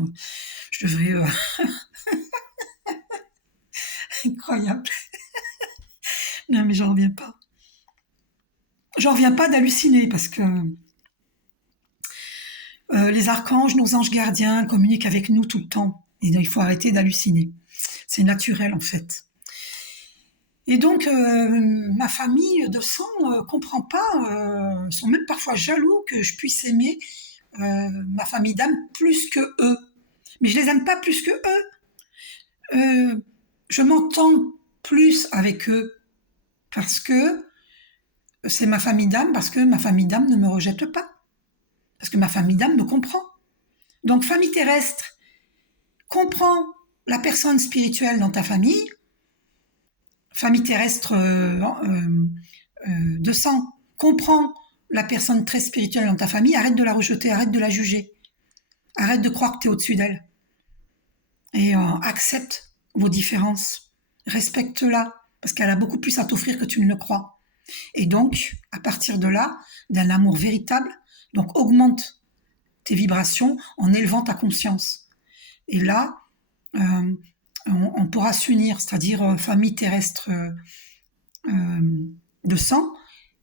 Je devrais... incroyable. Non mais j'en reviens pas. J'en reviens pas d'halluciner parce que les archanges, nos anges gardiens communiquent avec nous tout le temps. Et donc, il faut arrêter d'halluciner. C'est naturel en fait. Et donc, ma famille de sang comprend pas, sont même parfois jaloux que je puisse aimer ma famille d'âme plus que eux. Mais je les aime pas plus que eux. Je m'entends plus avec eux parce que c'est ma famille d'âme, parce que ma famille d'âme ne me rejette pas. Parce que ma famille d'âme me comprend. Donc, famille terrestre, comprends la personne spirituelle dans ta famille, famille terrestre de sang, comprends la personne très spirituelle dans ta famille, arrête de la rejeter, arrête de la juger, arrête de croire que tu es au-dessus d'elle. Et accepte vos différences, respecte-la, parce qu'elle a beaucoup plus à t'offrir que tu ne le crois. Et donc, à partir de là, d'un amour véritable, donc augmente tes vibrations en élevant ta conscience. Et là, on pourra s'unir, c'est-à-dire famille terrestre de sang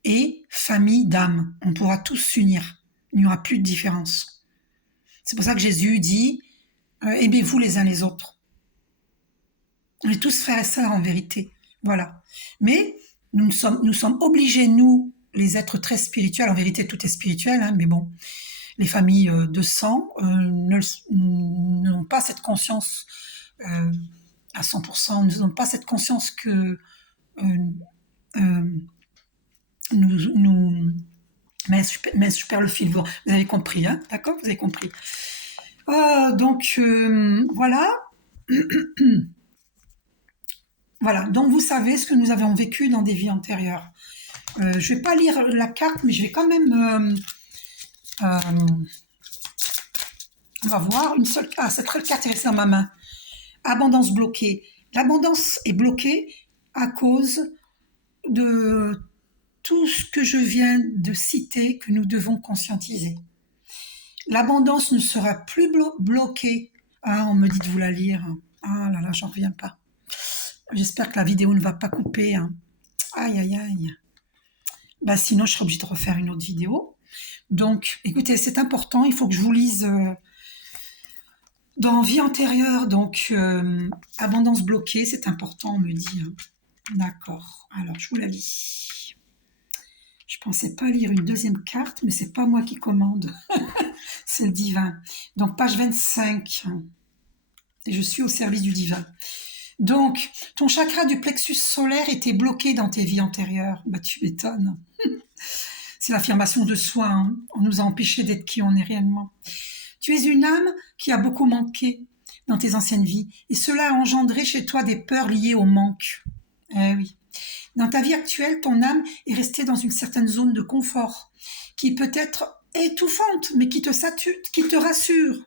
et famille d'âme. On pourra tous s'unir. Il n'y aura plus de différence. C'est pour ça que Jésus dit aimez-vous les uns les autres. On est tous frères et sœurs en vérité. Voilà. Mais nous sommes obligés, nous, les êtres très spirituels, en vérité tout est spirituel, hein, mais bon, les familles de sang n'ont pas cette conscience à 100%, ne n'ont pas cette conscience que nous mais je perds le fil, vous avez compris, hein, d'accord? Vous avez compris. Donc, voilà. Voilà, donc vous savez ce que nous avons vécu dans des vies antérieures. Je vais pas lire la carte, mais je vais quand même... on va voir une seule... Ah, cette carte est restée dans ma main. Abondance bloquée. L'abondance est bloquée à cause de tout ce que je viens de citer que nous devons conscientiser. L'abondance ne sera plus bloquée. Ah, on me dit de vous la lire. Ah là là, j'en reviens pas. J'espère que la vidéo ne va pas couper. Hein. Aïe, aïe, aïe. Bah, sinon, je serai obligée de refaire une autre vidéo. Donc, écoutez, c'est important. Il faut que je vous lise dans vie antérieure. Donc, abondance bloquée, c'est important, on me dit. Hein. D'accord. Alors, je vous la lis. Je pensais pas lire une deuxième carte, mais c'est pas moi qui commande. C'est le divin. Donc, page 25. Et je suis au service du divin. Donc, ton chakra du plexus solaire était bloqué dans tes vies antérieures. Bah, tu m'étonnes. C'est l'affirmation de soi. Hein. On nous a empêchés d'être qui on est réellement. Tu es une âme qui a beaucoup manqué. dans tes anciennes vies. Et cela a engendré chez toi des peurs liées au manque. Eh oui. Dans ta vie actuelle, ton âme est restée dans une certaine zone de confort, qui peut être étouffante, mais qui te sature, qui te rassure,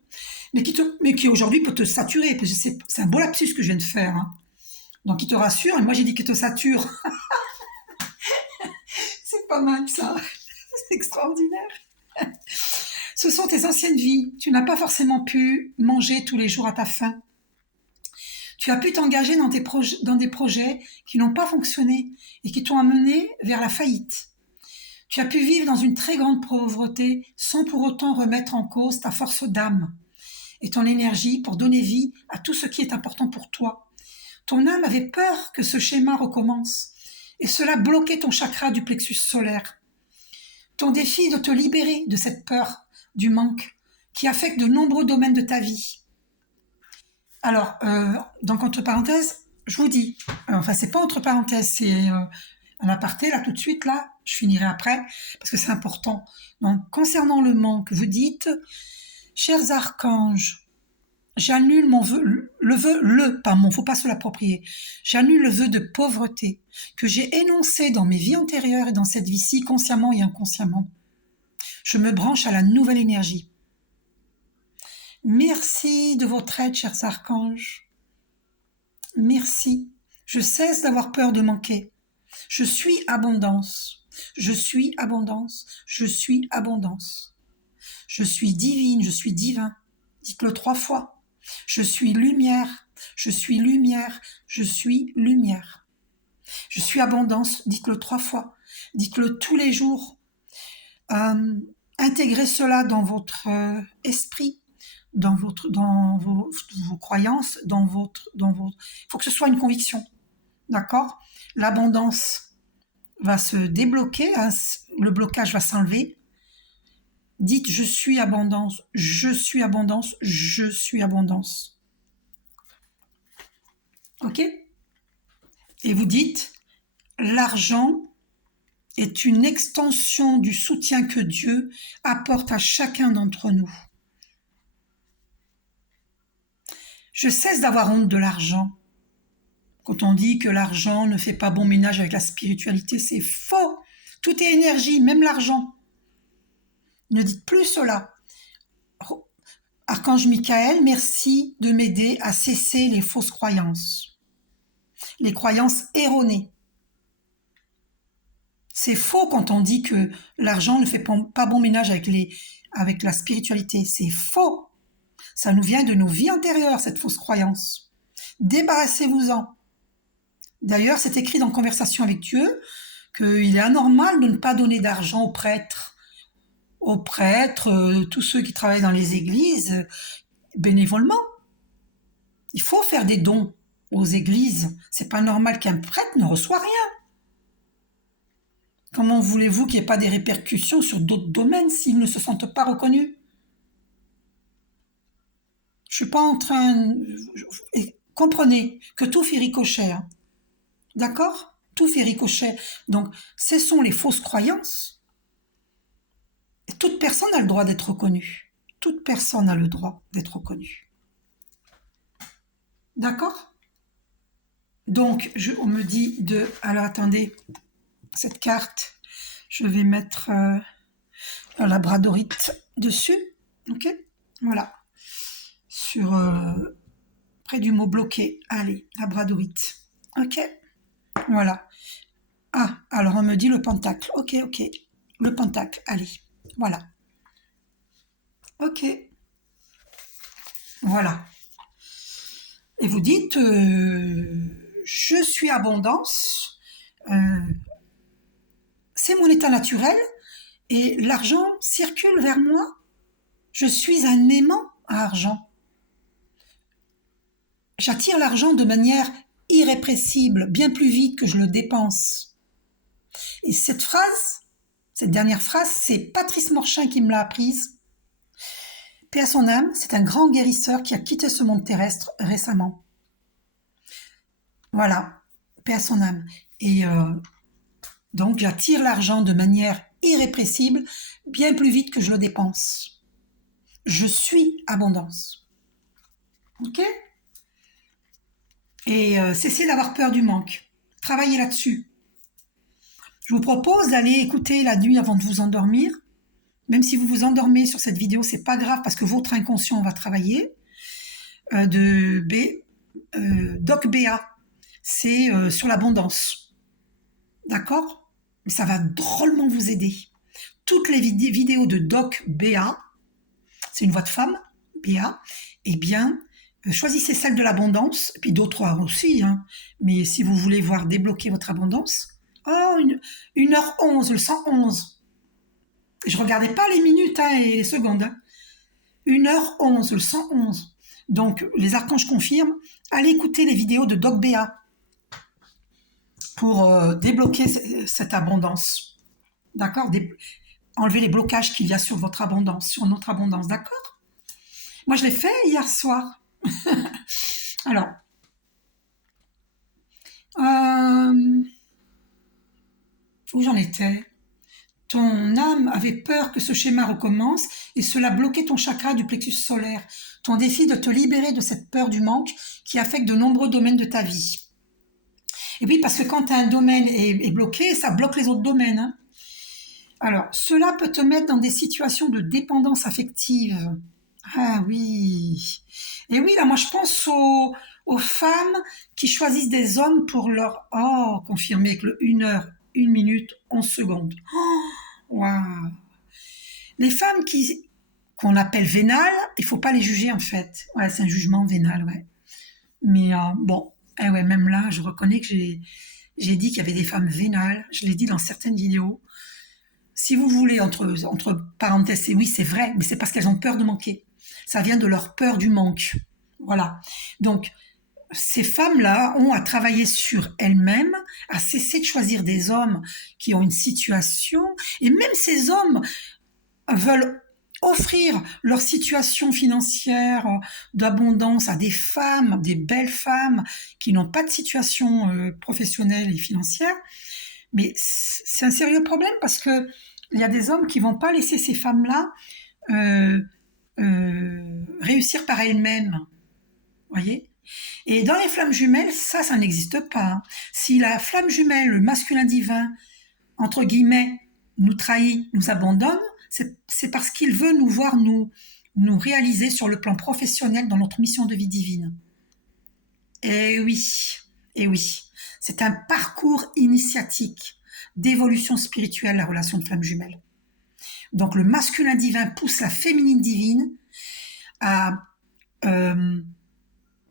mais qui aujourd'hui peut te saturer, parce que c'est un beau lapsus que je viens de faire. Hein. Donc, qui te rassure, et moi j'ai dit qu'il te sature. C'est pas mal ça, c'est extraordinaire. Ce sont tes anciennes vies, tu n'as pas forcément pu manger tous les jours à ta faim. Tu as pu t'engager dans des projets qui n'ont pas fonctionné et qui t'ont amené vers la faillite. Tu as pu vivre dans une très grande pauvreté sans pour autant remettre en cause ta force d'âme et ton énergie pour donner vie à tout ce qui est important pour toi. Ton âme avait peur que ce schéma recommence et cela bloquait ton chakra du plexus solaire. Ton défi est de te libérer de cette peur du manque qui affecte de nombreux domaines de ta vie. Alors, donc entre parenthèses, je vous dis, enfin c'est pas entre parenthèses, c'est un aparté là tout de suite là, je finirai après parce que c'est important. Donc concernant le manque, vous dites, chers archanges, j'annule mon vœu, faut pas se l'approprier. J'annule le vœu de pauvreté que j'ai énoncé dans mes vies antérieures et dans cette vie-ci, consciemment et inconsciemment. Je me branche à la nouvelle énergie. Merci de votre aide, chers archanges. Merci. Je cesse d'avoir peur de manquer. Je suis abondance. Je suis abondance. Je suis abondance. Je suis divine, je suis divin. Dites-le 3 fois. Je suis lumière. Je suis lumière. Je suis lumière. Je suis abondance. Dites-le 3 fois. Dites-le tous les jours. Intégrez cela dans votre esprit. Dans vos croyances, il faut que ce soit une conviction, d'accord? L'abondance va se débloquer, hein, le blocage va s'enlever. Dites je suis abondance, je suis abondance, je suis abondance. Ok? Et vous dites l'argent est une extension du soutien que Dieu apporte à chacun d'entre nous. Je cesse d'avoir honte de l'argent. Quand on dit que l'argent ne fait pas bon ménage avec la spiritualité, c'est faux. Tout est énergie, même l'argent. Ne dites plus cela. Archange Michael, merci de m'aider à cesser les fausses croyances. Les croyances erronées. C'est faux quand on dit que l'argent ne fait pas bon ménage avec la spiritualité. C'est faux. Ça nous vient de nos vies antérieures, cette fausse croyance. Débarrassez-vous-en. D'ailleurs, c'est écrit dans Conversation avec Dieu qu'il est anormal de ne pas donner d'argent aux prêtres, tous ceux qui travaillent dans les églises, bénévolement. Il faut faire des dons aux églises. C'est pas normal qu'un prêtre ne reçoive rien. Comment voulez-vous qu'il n'y ait pas des répercussions sur d'autres domaines s'ils ne se sentent pas reconnus? Je suis pas en train... Comprenez que tout fait ricochet. Hein. D'accord? Tout fait ricochet. Donc, cessons les fausses croyances. Et toute personne a le droit d'être reconnue. Toute personne a le droit d'être reconnue. D'accord? Donc, on me dit de... Alors, attendez. Cette carte, je vais mettre un labradorite dessus. Ok? Voilà. Sur... près du mot bloqué. Allez, labradorite. Ok? Voilà. Ah, alors on me dit le pentacle. Ok. Le pentacle, allez. Voilà. Ok. Voilà. Et vous dites, je suis abondance. C'est mon état naturel. Et l'argent circule vers moi. Je suis un aimant à argent. J'attire l'argent de manière irrépressible, bien plus vite que je le dépense. Et cette dernière phrase, c'est Patrice Morchin qui me l'a apprise. Paix à son âme, c'est un grand guérisseur qui a quitté ce monde terrestre récemment. Voilà, paix à son âme. Et donc j'attire l'argent de manière irrépressible, bien plus vite que je le dépense. Je suis abondance. Ok? Et cessez d'avoir peur du manque. Travaillez là-dessus. Je vous propose d'aller écouter la nuit avant de vous endormir. Même si vous vous endormez sur cette vidéo, c'est pas grave parce que votre inconscient va travailler. De B, Doc BA, c'est sur l'abondance. D'accord? Mais ça va drôlement vous aider. Toutes les vidéos de Doc BA, c'est une voix de femme, BA, eh bien, choisissez celle de l'abondance, et puis d'autres aussi, hein. Mais si vous voulez voir débloquer votre abondance, oh, 1h11, le 111. Je ne regardais pas les minutes hein, et les secondes. Hein. 1h11, le 111. Donc, les archanges confirment, allez écouter les vidéos de Doc BA pour débloquer cette abondance. D'accord? Enlever les blocages qu'il y a sur votre abondance, sur notre abondance. D'accord? Moi, je l'ai fait hier soir. Alors, où j'en étais? Ton âme avait peur que ce schéma recommence et cela bloquait ton chakra du plexus solaire. Ton défi de te libérer de cette peur du manque qui affecte de nombreux domaines de ta vie. Et puis parce que quand un domaine est bloqué, ça bloque les autres domaines. Hein. Alors, cela peut te mettre dans des situations de dépendance affective. Ah oui. Et oui, là, moi, je pense aux femmes qui choisissent des hommes pour leur... Oh, confirmé que le 1h, 1 minute, 11 secondes. Oh, waouh. Les femmes qu'on appelle vénales, il faut pas les juger, en fait. Ouais, c'est un jugement vénal, ouais. Mais bon, eh ouais, même là, je reconnais que j'ai dit qu'il y avait des femmes vénales. Je l'ai dit dans certaines vidéos. Si vous voulez, entre parenthèses, oui, c'est vrai, mais c'est parce qu'elles ont peur de manquer. Ça vient de leur peur du manque. Voilà. Donc, ces femmes-là ont à travailler sur elles-mêmes, à cesser de choisir des hommes qui ont une situation, et même ces hommes veulent offrir leur situation financière d'abondance à des femmes, des belles femmes qui n'ont pas de situation professionnelle et financière. Mais c'est un sérieux problème parce que il y a des hommes qui vont pas laisser ces femmes-là réussir par elles-mêmes. Voyez? Et dans les flammes jumelles, ça n'existe pas. Hein. Si la flamme jumelle, le masculin divin, entre guillemets, nous trahit, nous abandonne, c'est parce qu'il veut nous voir nous réaliser sur le plan professionnel dans notre mission de vie divine. Et oui, et oui, c'est un parcours initiatique d'évolution spirituelle, la relation de flamme jumelle. Donc le masculin divin pousse la féminine divine à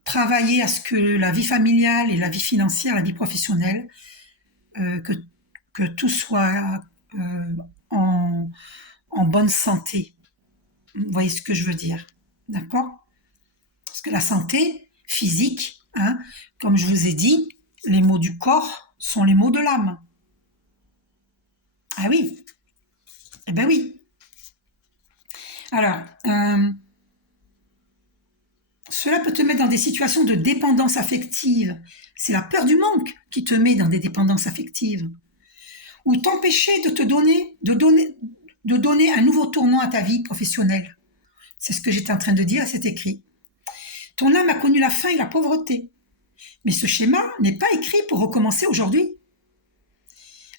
travailler à ce que la vie familiale et la vie financière, la vie professionnelle, que tout soit en bonne santé. Vous voyez ce que je veux dire, d'accord? Parce que la santé physique, hein, comme je vous ai dit, les maux du corps sont les maux de l'âme. Ah oui, eh ben oui. Alors, cela peut te mettre dans des situations de dépendance affective. C'est la peur du manque qui te met dans des dépendances affectives. Ou t'empêcher de donner un nouveau tournant à ta vie professionnelle. C'est ce que j'étais en train de dire à cet écrit. Ton âme a connu la faim et la pauvreté. Mais ce schéma n'est pas écrit pour recommencer aujourd'hui.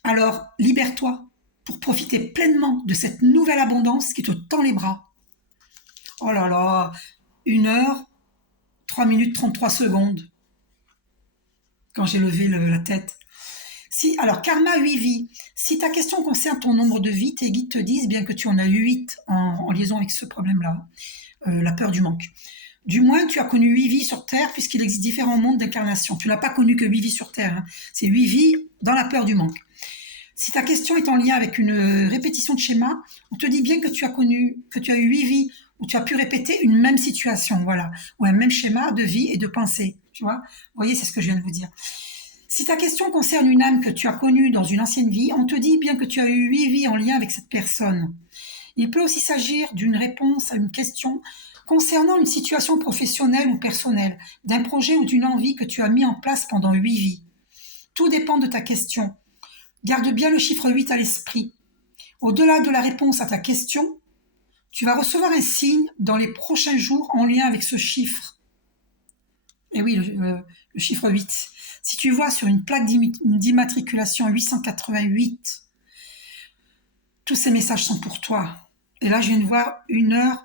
Alors, libère-toi pour profiter pleinement de cette nouvelle abondance qui te tend les bras. Oh là là, 1h, 3 minutes 33 secondes. Quand j'ai levé la tête. Alors, karma 8 vies. Si ta question concerne ton nombre de vies, tes guides te disent, bien que tu en as eu 8 en liaison avec ce problème-là, la peur du manque. Du moins, tu as connu 8 vies sur Terre, puisqu'il existe différents mondes d'incarnation. Tu n'as pas connu que 8 vies sur Terre. Hein. C'est 8 vies dans la peur du manque. Si ta question est en lien avec une répétition de schéma, on te dit bien que tu as eu 8 vies où tu as pu répéter une même situation, voilà, ou un même schéma de vie et de pensée. Tu vois ? Vous voyez, c'est ce que je viens de vous dire. Si ta question concerne une âme que tu as connue dans une ancienne vie, on te dit bien que tu as eu 8 vies en lien avec cette personne. Il peut aussi s'agir d'une réponse à une question concernant une situation professionnelle ou personnelle, d'un projet ou d'une envie que tu as mis en place pendant 8 vies. Tout dépend de ta question. Garde bien le chiffre 8 à l'esprit. Au-delà de la réponse à ta question, tu vas recevoir un signe dans les prochains jours en lien avec ce chiffre. Et oui, le chiffre 8. Si tu vois sur une plaque d'immatriculation 888, tous ces messages sont pour toi. Et là, je viens de voir 1 heure,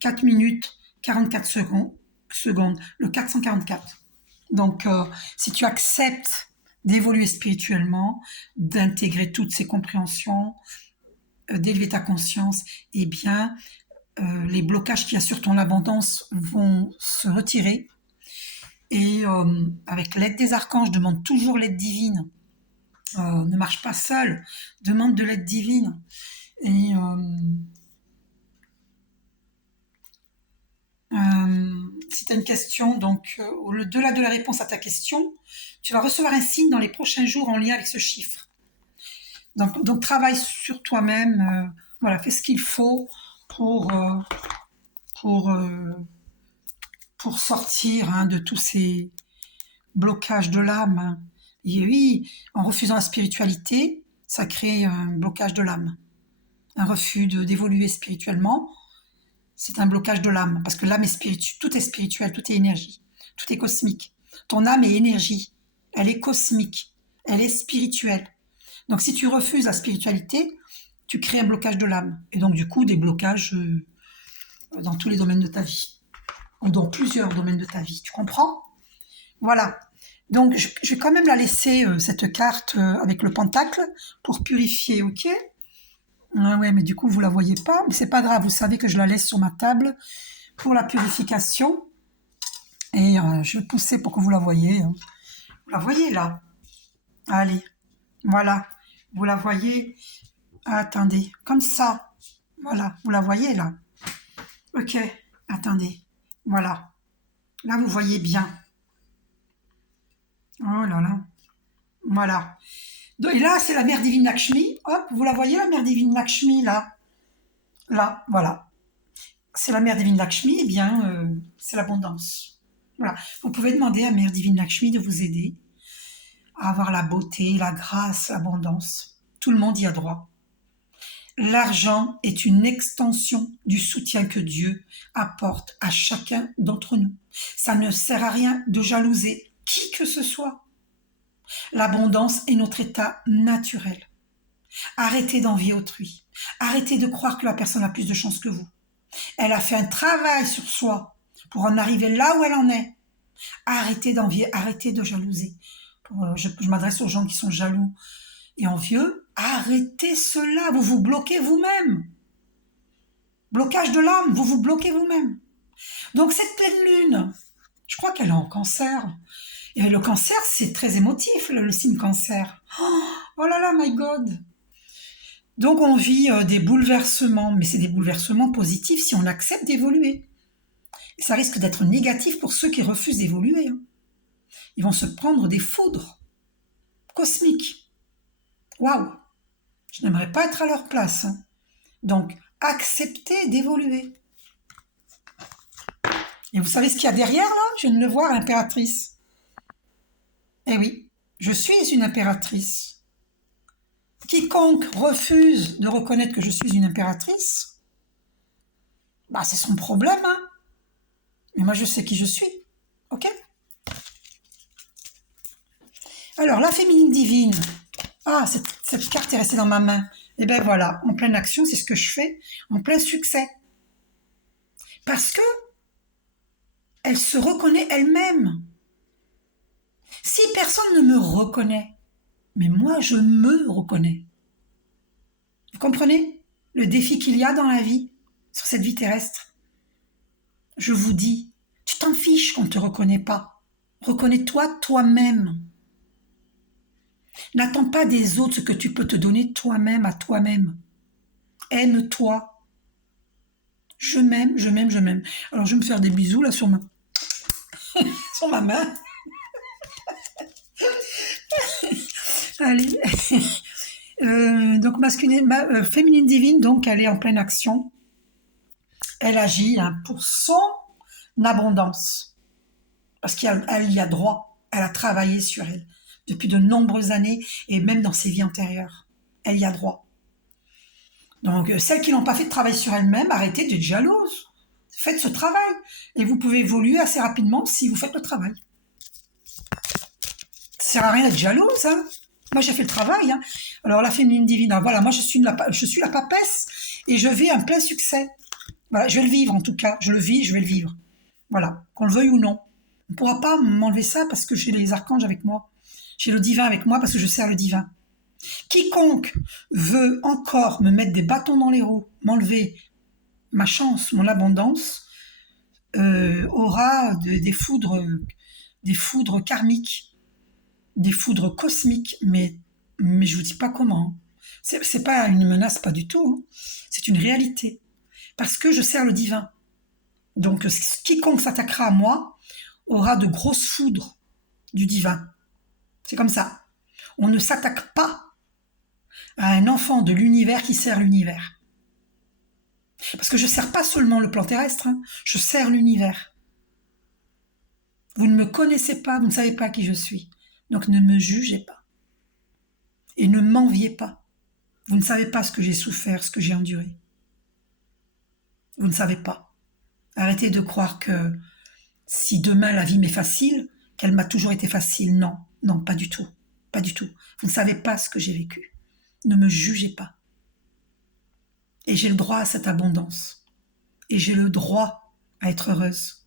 4 minutes, 44 secondes, le 444. Donc, si tu acceptes d'évoluer spirituellement, d'intégrer toutes ces compréhensions, d'élever ta conscience, eh bien, les blocages qu'il y a sur ton abondance vont se retirer. Et avec l'aide des archanges, demande toujours l'aide divine. Ne marche pas seul, demande de l'aide divine. Et si tu as une question, donc au-delà de la réponse à ta question, tu vas recevoir un signe dans les prochains jours en lien avec ce chiffre. Donc travaille sur toi-même, voilà, fais ce qu'il faut pour, pour, pour sortir de tous ces blocages de l'âme. Et oui, en refusant la spiritualité, ça crée un blocage de l'âme. Un refus d'évoluer spirituellement, c'est un blocage de l'âme, parce que l'âme est spirituelle, tout est spirituel, tout est énergie, tout est cosmique. Ton âme est énergie, elle est cosmique, elle est spirituelle. Donc si tu refuses la spiritualité, tu crées un blocage de l'âme, et donc du coup des blocages dans tous les domaines de ta vie, ou dans plusieurs domaines de ta vie, tu comprends? Voilà. Donc je vais quand même la laisser, cette carte avec le pentacle, pour purifier, ok? Ah ouais, mais du coup, vous la voyez pas, mais c'est pas grave, vous savez que je la laisse sur ma table pour la purification. Et je vais pousser pour que vous la voyez. Vous la voyez là? Allez, voilà. Vous la voyez? Attendez, comme ça. Voilà, vous la voyez là? Ok, attendez. Voilà. Là, vous voyez bien. Oh là là. Voilà. Et là, c'est la mère divine Lakshmi. Hop, vous la voyez, la mère divine Lakshmi là? Là, voilà. C'est la mère divine Lakshmi, eh bien, c'est l'abondance. Voilà. Vous pouvez demander à Mère divine Lakshmi de vous aider à avoir la beauté, la grâce, l'abondance. Tout le monde y a droit. L'argent est une extension du soutien que Dieu apporte à chacun d'entre nous. Ça ne sert à rien de jalouser qui que ce soit. L'abondance est notre état naturel. Arrêtez d'envier autrui. Arrêtez de croire que la personne a plus de chance que vous. Elle a fait un travail sur soi pour en arriver là où elle en est. Arrêtez d'envier, arrêtez de jalouser. Je m'adresse aux gens qui sont jaloux et envieux. Arrêtez cela, vous vous bloquez vous-même. Blocage de l'âme, vous vous bloquez vous-même. Donc cette pleine lune, je crois qu'elle est en cancer. Et le cancer, c'est très émotif, le signe cancer. Oh là là, my God. Donc on vit des bouleversements, mais c'est des bouleversements positifs si on accepte d'évoluer. Et ça risque d'être négatif pour ceux qui refusent d'évoluer. Ils vont se prendre des foudres cosmiques. Waouh! Je n'aimerais pas être à leur place. Donc, acceptez d'évoluer. Et vous savez ce qu'il y a derrière là? Je viens de le voir, l'impératrice. Eh oui, je suis une impératrice. Quiconque refuse de reconnaître que je suis une impératrice, bah c'est son problème, hein. Mais moi je sais qui je suis. Ok? Alors, la féminine divine. Ah, cette carte est restée dans ma main. Et ben voilà, en pleine action, c'est ce que je fais, en plein succès. Parce que elle se reconnaît elle-même. Si personne ne me reconnaît, mais moi je me reconnais. Vous comprenez le défi qu'il y a dans la vie, sur cette vie terrestre? Je vous dis, tu t'en fiches qu'on ne te reconnaît pas. Reconnais-toi toi-même. N'attends pas des autres ce que tu peux te donner toi-même à toi-même. Aime-toi. Je m'aime, je m'aime, je m'aime. Alors je vais me faire des bisous là sur sur ma main. Allez. Donc féminine divine, donc elle est en pleine action. Elle agit pour son abondance. Parce qu'elle y a droit. Elle a travaillé sur elle depuis de nombreuses années et même dans ses vies antérieures. Elle y a droit. Donc celles qui n'ont pas fait de travail sur elles-mêmes, arrêtez d'être jalouses. Faites ce travail et vous pouvez évoluer assez rapidement si vous faites le travail. Ça sert à rien d'être jalouse, hein. Moi, j'ai fait le travail, hein. Alors, la féminine divine, hein, voilà, moi, je suis la papesse et je vis un plein succès. Voilà, je vais le vivre en tout cas. Je le vis, je vais le vivre. Voilà, qu'on le veuille ou non. On ne pourra pas m'enlever ça parce que j'ai les archanges avec moi. J'ai le divin avec moi parce que je sers le divin. Quiconque veut encore me mettre des bâtons dans les roues, m'enlever ma chance, mon abondance, aura des foudres karmiques, des foudres cosmiques, mais je vous dis pas comment. C'est pas une menace, pas du tout, hein. C'est une réalité. Parce que je sers le divin. Donc, quiconque s'attaquera à moi aura de grosses foudres du divin. C'est comme ça. On ne s'attaque pas à un enfant de l'univers qui sert l'univers. Parce que je ne sers pas seulement le plan terrestre, hein, je sers l'univers. Vous ne me connaissez pas, vous ne savez pas qui je suis. Donc ne me jugez pas. Et ne m'enviez pas. Vous ne savez pas ce que j'ai souffert, ce que j'ai enduré. Vous ne savez pas. Arrêtez de croire que si demain la vie m'est facile, qu'elle m'a toujours été facile. Non, non, pas du tout. Pas du tout. Vous ne savez pas ce que j'ai vécu. Ne me jugez pas. Et j'ai le droit à cette abondance. Et j'ai le droit à être heureuse.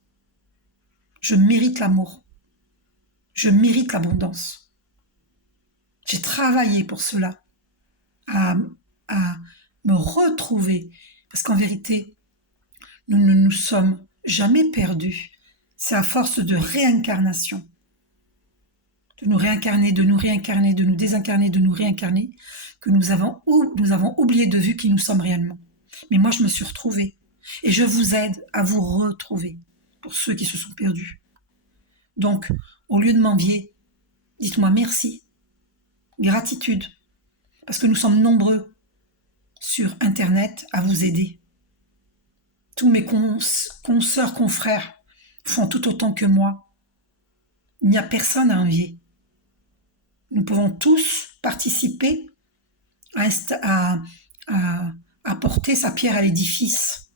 Je mérite l'amour. Je mérite l'abondance. J'ai travaillé pour cela, à me retrouver. Parce qu'en vérité, nous ne nous sommes jamais perdus. C'est à force de réincarnation. De nous réincarner, de nous réincarner, de nous désincarner, de nous réincarner, que nous avons oublié de vue qui nous sommes réellement. Mais moi, je me suis retrouvée. Et je vous aide à vous retrouver, pour ceux qui se sont perdus. Donc, au lieu de m'envier, dites-moi merci, gratitude, parce que nous sommes nombreux sur Internet à vous aider. Tous mes consoeurs, confrères font tout autant que moi. Il n'y a personne à envier. Nous pouvons tous participer à apporter sa pierre à l'édifice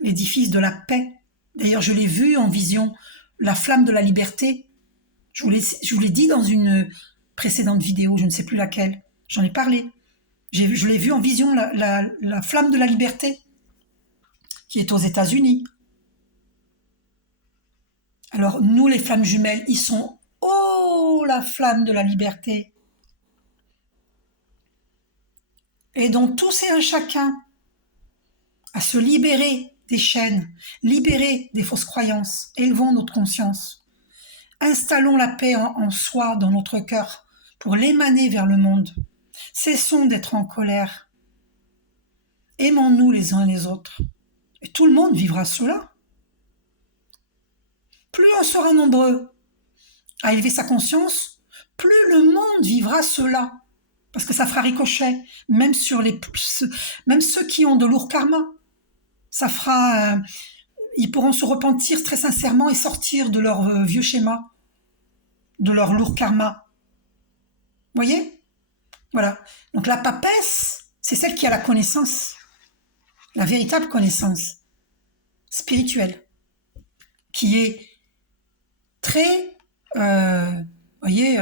de la paix. D'ailleurs, je l'ai vu en vision, la flamme de la liberté. Je vous l'ai dit dans une précédente vidéo, je ne sais plus laquelle. J'en ai parlé. Je l'ai vu en vision, la flamme de la liberté, qui est aux États-Unis. Alors, nous, les flammes jumelles, ils sont « Oh, la flamme de la liberté !» Aidons tous et un chacun à se libérer des chaînes, libérer des fausses croyances, élevons notre conscience. Installons la paix en soi, dans notre cœur, pour l'émaner vers le monde. Cessons d'être en colère. Aimons-nous les uns les autres. Et tout le monde vivra cela. Plus on sera nombreux à élever sa conscience, plus le monde vivra cela. Parce que ça fera ricochet, même sur même ceux qui ont de lourds karmas. Ça fera, ils pourront se repentir très sincèrement et sortir de leur vieux schéma, de leur lourd karma. Vous voyez ? Voilà. Donc la papesse, c'est celle qui a la connaissance, la véritable connaissance spirituelle, qui est très, voyez,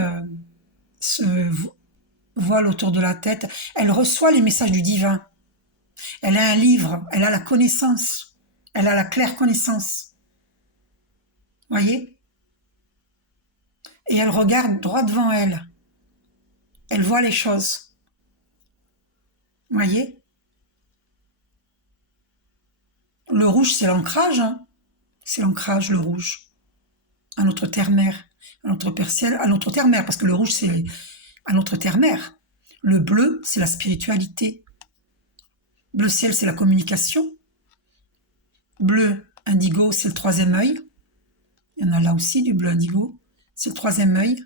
ce voile autour de la tête. Elle reçoit les messages du divin. Elle a un livre, elle a la connaissance, elle a la claire connaissance. Voyez ? Et elle regarde droit devant elle. Elle voit les choses. Voyez ? Le rouge, c'est l'ancrage, hein. C'est l'ancrage, le rouge. À notre terre-mère, à notre père ciel, à notre terre-mère, parce que le rouge, c'est à notre terre-mère. Le bleu, c'est la spiritualité. Bleu ciel, c'est la communication. Bleu indigo, c'est le troisième œil. Il y en a là aussi du bleu indigo. C'est le troisième œil.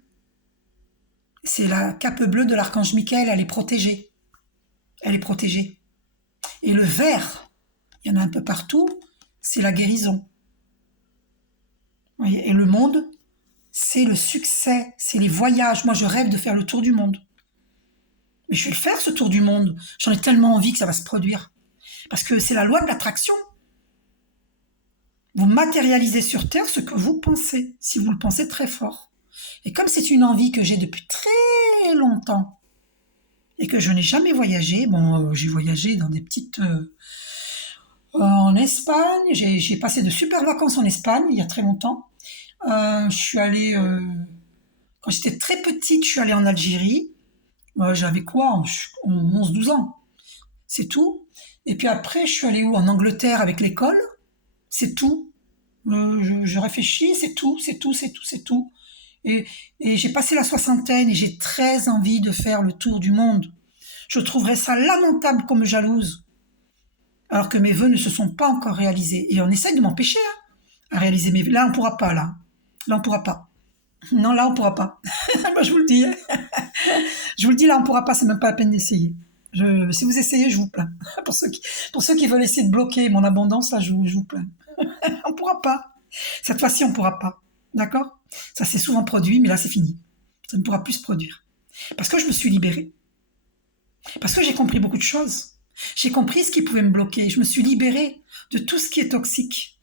C'est la cape bleue de l'archange Michael, elle est protégée. Elle est protégée. Et le vert, il y en a un peu partout, c'est la guérison. Et le monde, c'est le succès, c'est les voyages. Moi, je rêve de faire le tour du monde. Mais je vais le faire, ce tour du monde. J'en ai tellement envie que ça va se produire. Parce que c'est la loi de l'attraction. Vous matérialisez sur Terre ce que vous pensez, si vous le pensez très fort. Et comme c'est une envie que j'ai depuis très longtemps et que je n'ai jamais voyagé, bon, j'ai voyagé dans des petites... en Espagne, j'ai passé de super vacances en Espagne il y a très longtemps. Je suis allée... quand j'étais très petite, je suis allée en Algérie. J'avais quoi? 11-12 ans. C'est tout. Et puis après, je suis allée où? En Angleterre avec l'école. C'est tout. Je réfléchis, c'est tout, c'est tout, c'est tout, c'est tout. Et, et j'ai passé la soixantaine et j'ai très envie de faire le tour du monde. Je trouverais ça lamentable comme jalouse, alors que mes vœux ne se sont pas encore réalisés. Et on essaye de m'empêcher à réaliser mes vœux. Là, on pourra pas, là. Là, on pourra pas. Non, là, on pourra pas. Moi, je vous le dis. Je vous le dis, là, on pourra pas, c'est même pas la peine d'essayer. Si vous essayez, je vous plains. Pour ceux qui veulent essayer de bloquer mon abondance, là, je vous plains. On pourra pas. Cette fois-ci, on pourra pas. D'accord? Ça s'est souvent produit, mais là, c'est fini. Ça ne pourra plus se produire. Parce que je me suis libérée. Parce que j'ai compris beaucoup de choses. J'ai compris ce qui pouvait me bloquer. Je me suis libérée de tout ce qui est toxique.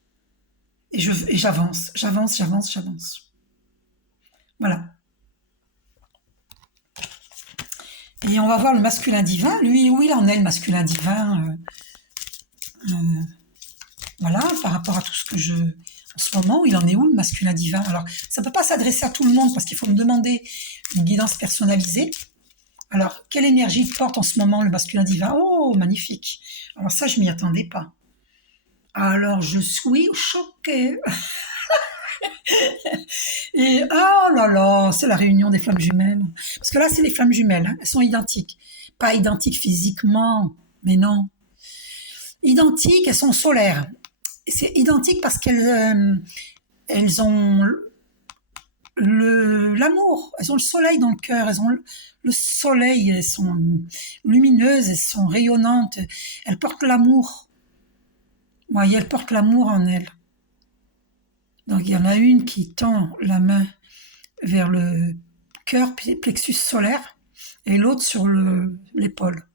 Et j'avance, j'avance, j'avance, j'avance. Voilà. Et on va voir le masculin divin. Lui, où il en est, le masculin divin voilà, par rapport à tout ce que en ce moment, il en est où, le masculin divin? Alors, ça ne peut pas s'adresser à tout le monde parce qu'il faut me demander une guidance personnalisée. Alors, quelle énergie porte en ce moment le masculin divin? Oh, magnifique. Alors ça, je m'y attendais pas. Alors, je suis choquée. Et oh là là, c'est la réunion des flammes jumelles. Parce que là, c'est les flammes jumelles. Hein. Elles sont identiques. Pas identiques physiquement, mais non. Identiques, elles sont solaires. C'est identique parce elles ont l'amour, elles ont le soleil dans le cœur, elles ont le soleil, elles sont lumineuses, elles sont rayonnantes, elles portent l'amour. Vous voyez, elles portent l'amour en elles. Donc il y en a une qui tend la main vers le cœur, plexus solaire, et l'autre sur l'épaule.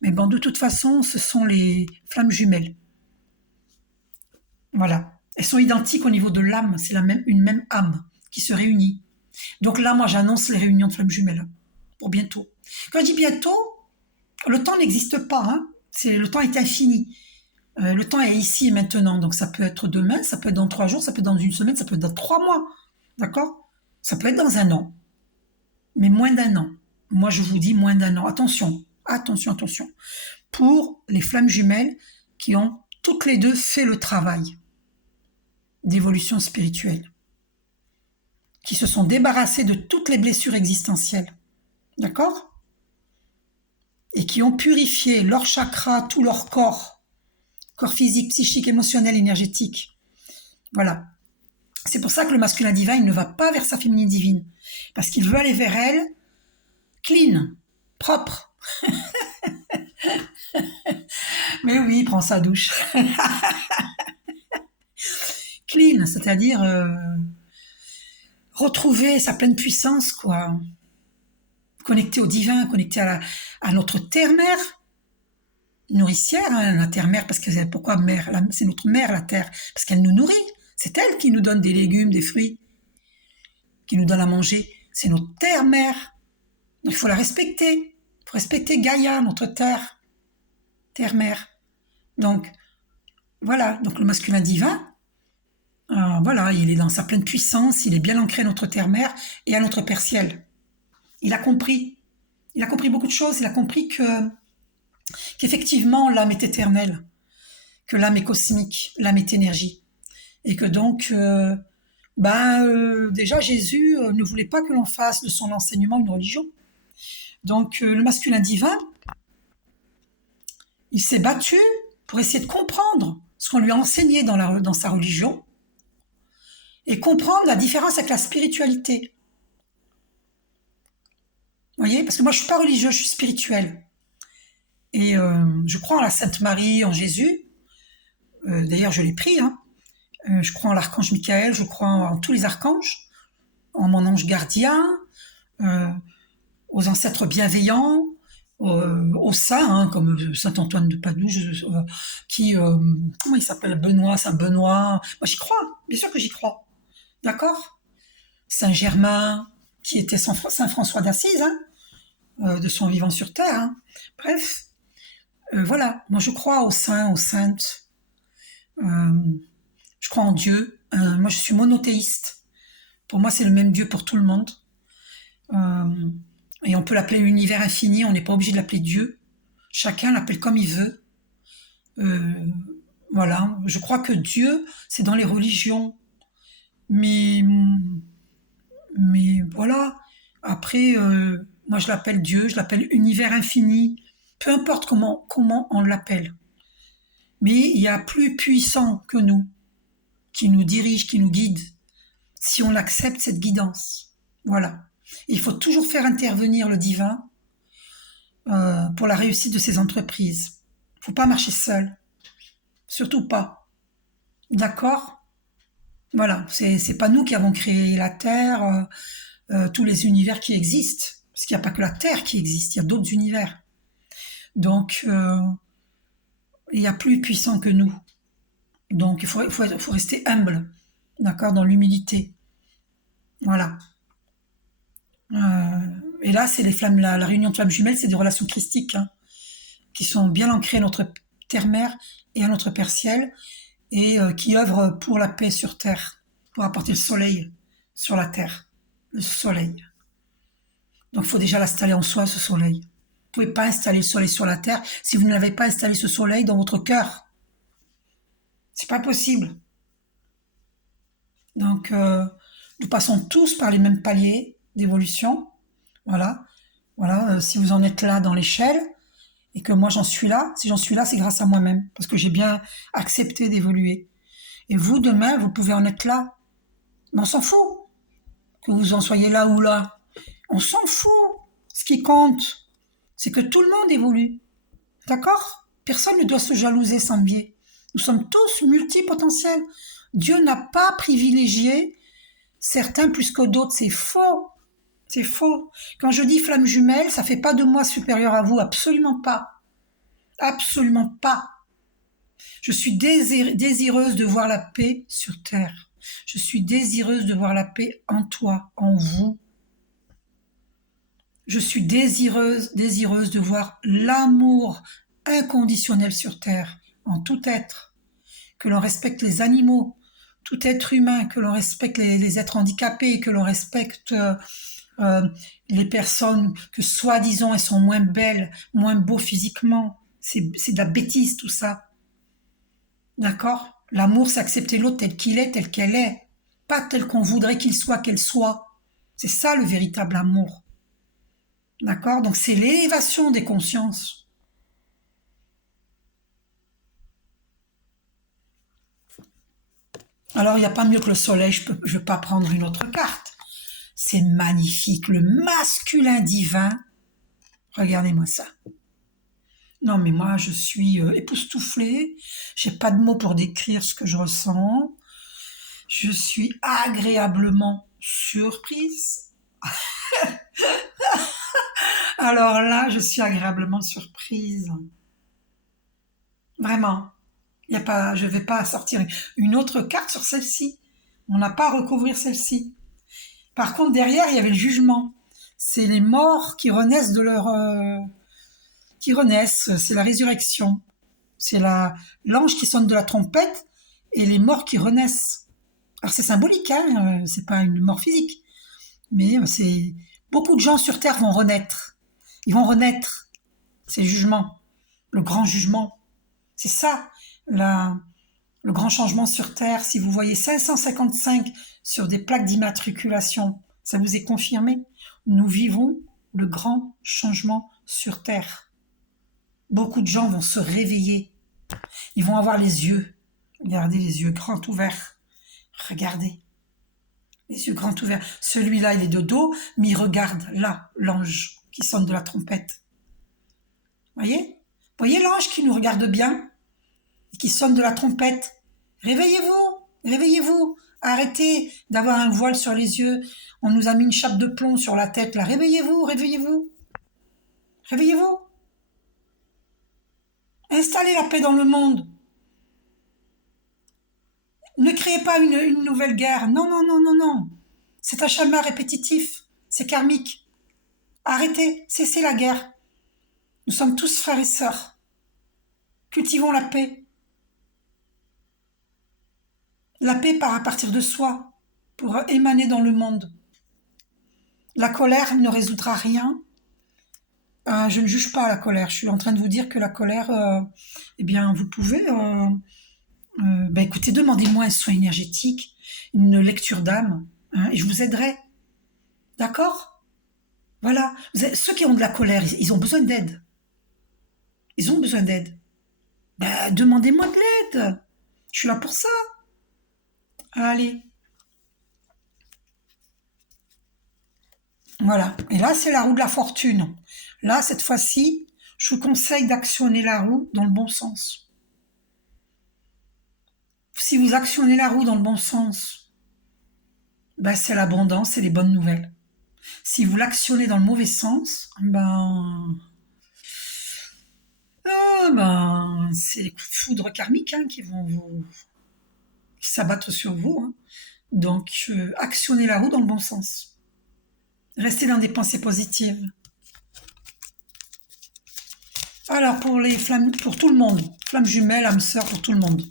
Mais bon, de toute façon, ce sont les flammes jumelles. Voilà. Elles sont identiques au niveau de l'âme, c'est une même âme qui se réunit. Donc là, moi, j'annonce les réunions de flammes jumelles pour bientôt. Quand je dis bientôt, le temps n'existe pas. Hein. Le temps est infini. Le temps est ici et maintenant. Donc ça peut être demain, ça peut être dans 3 jours, ça peut être dans une semaine, ça peut être dans 3 mois. D'accord? Ça peut être dans un an. Mais moins d'un an. Moi, je vous dis moins d'un an. Attention, attention, attention. Pour les flammes jumelles qui ont toutes les deux fait le travail d'évolution spirituelle, qui se sont débarrassées de toutes les blessures existentielles, d'accord? Et qui ont purifié leur chakra, tout leur corps physique, psychique, émotionnel, énergétique. Voilà. C'est pour ça que le masculin divin, il ne va pas vers sa féminine divine, parce qu'il veut aller vers elle clean, propre. Mais oui, il prend sa douche. Clean, c'est-à-dire retrouver sa pleine puissance, quoi. Connecté au divin, connecté à notre terre-mère, nourricière, hein, la terre-mère, parce que pourquoi mère? C'est notre mère, la terre, parce qu'elle nous nourrit. C'est elle qui nous donne des légumes, des fruits, qui nous donne à manger. C'est notre terre-mère. Donc il faut la respecter. Il faut respecter Gaïa, notre terre, terre-mère. Donc voilà, donc le masculin divin, voilà, il est dans sa pleine puissance, il est bien ancré à notre terre-mère et à notre père ciel. Il a compris beaucoup de choses, il a compris qu'effectivement l'âme est éternelle, que l'âme est cosmique, l'âme est énergie. Et que donc, déjà Jésus ne voulait pas que l'on fasse de son enseignement une religion. Donc le masculin divin, il s'est battu pour essayer de comprendre ce qu'on lui a enseigné dans sa religion et comprendre la différence avec la spiritualité. Vous voyez, parce que moi je suis pas religieux, je suis spirituelle. Et je crois en la Sainte Marie, en Jésus. D'ailleurs, je l'ai pris. Hein. Je crois en l'archange Michael, je crois en tous les archanges, en mon ange gardien, aux ancêtres bienveillants, aux saints, hein, comme Saint Antoine de Padoue, qui, comment il s'appelle, Benoît, Saint Benoît. Moi, j'y crois, bien sûr que j'y crois. D'accord? Saint Germain, qui était Saint François d'Assise, hein, de son vivant sur terre. Hein. Bref, voilà. Moi, je crois aux saints, aux saintes. Euh, je crois en Dieu. Moi, je suis monothéiste. Pour moi, c'est le même Dieu pour tout le monde. Euh, et on peut l'appeler l'univers infini. On n'est pas obligé de l'appeler Dieu. Chacun l'appelle comme il veut. Euh, voilà. Je crois que Dieu, c'est dans les religions. Mais, mais voilà. Après, moi, je l'appelle Dieu. Je l'appelle univers infini. Peu importe comment on l'appelle. Mais il y a plus puissant que nous, qui nous dirige, qui nous guide, si on accepte cette guidance. Voilà. Il faut toujours faire intervenir le divin pour la réussite de ces entreprises. Il ne faut pas marcher seul. Surtout pas. D'accord? Voilà. C'est pas nous qui avons créé la Terre, tous les univers qui existent. Parce qu'il n'y a pas que la Terre qui existe, il y a d'autres univers. Donc, il y a plus puissant que nous. Donc, il faut rester humble. D'accord? Dans l'humilité. Voilà. Et là, c'est les flammes, la réunion de flammes jumelles, c'est des relations christiques, hein, qui sont bien ancrées à notre terre-mère et à notre père ciel, et qui œuvrent pour la paix sur terre, pour apporter le soleil sur la terre, le soleil. Donc, il faut déjà l'installer en soi, ce soleil. Vous ne pouvez pas installer le soleil sur la terre si vous n'avez pas installé ce soleil dans votre cœur. C'est pas possible. Donc, nous passons tous par les mêmes paliers d'évolution. Voilà. Voilà. Si vous en êtes là dans l'échelle et que moi j'en suis là, si j'en suis là, c'est grâce à moi-même parce que j'ai bien accepté d'évoluer. Et vous, demain, vous pouvez en être là. Mais on s'en fout que vous en soyez là ou là. On s'en fout. Ce qui compte, c'est que tout le monde évolue. D'accord? Personne ne doit se jalouser sans biais. Nous sommes tous multipotentiels. Dieu n'a pas privilégié certains plus que d'autres. C'est faux. C'est faux. Quand je dis flamme jumelle, ça fait pas de moi supérieur à vous. Absolument pas. Absolument pas. Je suis désireuse de voir la paix sur terre. Je suis désireuse de voir la paix en toi, en vous. Je suis désireuse de voir l'amour inconditionnel sur terre, en tout être. Que l'on respecte les animaux, tout être humain, que l'on respecte les êtres handicapés, que l'on respecte euh, les personnes que soi-disant elles sont moins belles, moins beaux physiquement. C'est de la bêtise tout ça. D'accord? L'amour, c'est accepter l'autre tel qu'il est, tel qu'elle est. Pas tel qu'on voudrait qu'il soit, qu'elle soit. C'est ça le véritable amour. D'accord? Donc c'est l'élévation des consciences. Alors il n'y a pas mieux que le soleil, je ne vais pas prendre une autre carte. C'est magnifique, le masculin divin. Regardez-moi ça. Non mais moi je suis époustouflée, j'ai pas de mots pour décrire ce que je ressens. Je suis agréablement surprise. Alors là, je suis agréablement surprise. Vraiment. Il y a pas, je ne vais pas sortir une autre carte sur celle-ci. On n'a pas à recouvrir celle-ci. Par contre, derrière, il y avait le jugement. C'est les morts qui renaissent de leur, qui renaissent. C'est la résurrection. C'est l'ange qui sonne de la trompette et les morts qui renaissent. Alors c'est symbolique, hein, c'est pas une mort physique, mais c'est beaucoup de gens sur terre vont renaître. Ils vont renaître. C'est le jugement, le grand jugement. C'est ça, le grand changement sur terre. Si vous voyez 555 sur des plaques d'immatriculation, ça vous est confirmé. Nous vivons le grand changement sur terre. Beaucoup de gens vont se réveiller. Ils vont avoir les yeux. Regardez les yeux grands ouverts. Regardez. Les yeux grands ouverts. Celui-là, il est de dos, mais il regarde là, l'ange qui sonne de la trompette. Voyez? Voyez l'ange qui nous regarde bien et qui sonne de la trompette. Réveillez-vous, réveillez-vous. Arrêtez d'avoir un voile sur les yeux. On nous a mis une chape de plomb sur la tête là. Réveillez-vous, réveillez-vous. Réveillez-vous. Installez la paix dans le monde. Ne créez pas une nouvelle guerre. Non, non, non, non, non. C'est un schéma répétitif. C'est karmique. Arrêtez, cessez la guerre. Nous sommes tous frères et sœurs. Cultivons la paix. La paix part à partir de soi pour émaner dans le monde. La colère ne résoudra rien. Je ne juge pas la colère. Je suis en train de vous dire que la colère, eh bien, vous pouvez, écoutez, demandez-moi un soin énergétique, une lecture d'âme, hein, et je vous aiderai. D'accord? Voilà. Ceux qui ont de la colère, ils ont besoin d'aide. Ils ont besoin d'aide. Ben, demandez-moi de l'aide. Je suis là pour ça. Allez. Voilà. Et là, c'est la roue de la fortune. Là, cette fois-ci, je vous conseille d'actionner la roue dans le bon sens. Si vous actionnez la roue dans le bon sens, ben, c'est l'abondance, c'est les bonnes nouvelles. Si vous l'actionnez dans le mauvais sens, c'est les coups de foudre karmiques, hein, qui s'abattent sur vous, hein. Donc, actionnez la roue dans le bon sens. Restez dans des pensées positives. Alors, pour les flammes, pour tout le monde, flammes jumelles, âmes sœurs, pour tout le monde.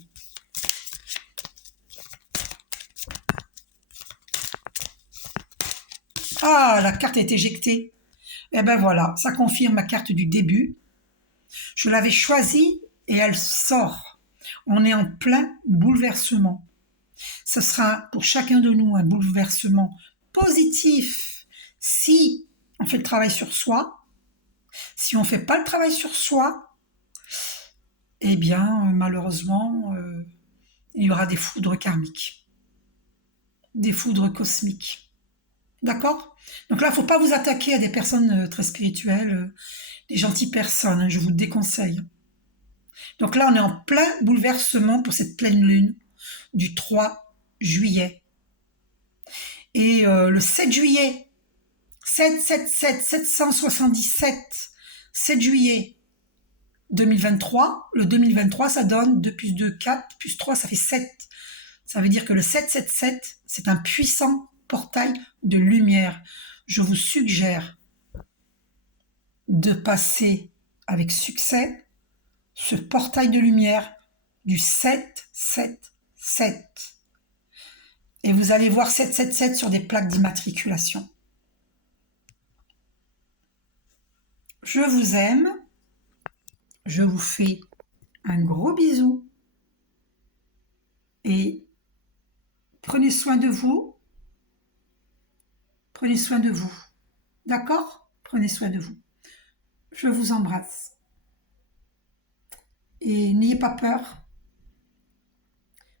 Ah, la carte est éjectée. Eh ben voilà, ça confirme ma carte du début. Je l'avais choisie et elle sort. On est en plein bouleversement. Ce sera pour chacun de nous un bouleversement positif si on fait le travail sur soi. Si on ne fait pas le travail sur soi, eh bien, malheureusement, il y aura des foudres karmiques, des foudres cosmiques. D'accord? Donc là, il ne faut pas vous attaquer à des personnes très spirituelles, des gentilles personnes, hein, je vous le déconseille. Donc là, on est en plein bouleversement pour cette pleine lune du 3 juillet. Et le 7 juillet, 777, 7 juillet 2023, le 2023, ça donne 2 plus 2, 4, plus 3, ça fait 7. Ça veut dire que le 777, c'est un puissant portail de lumière. Je vous suggère de passer avec succès ce portail de lumière du 777. Et vous allez voir 777 sur des plaques d'immatriculation. Je vous aime. Je vous fais un gros bisou. Et prenez soin de vous. Prenez soin de vous. D'accord? Prenez soin de vous. Je vous embrasse. Et n'ayez pas peur.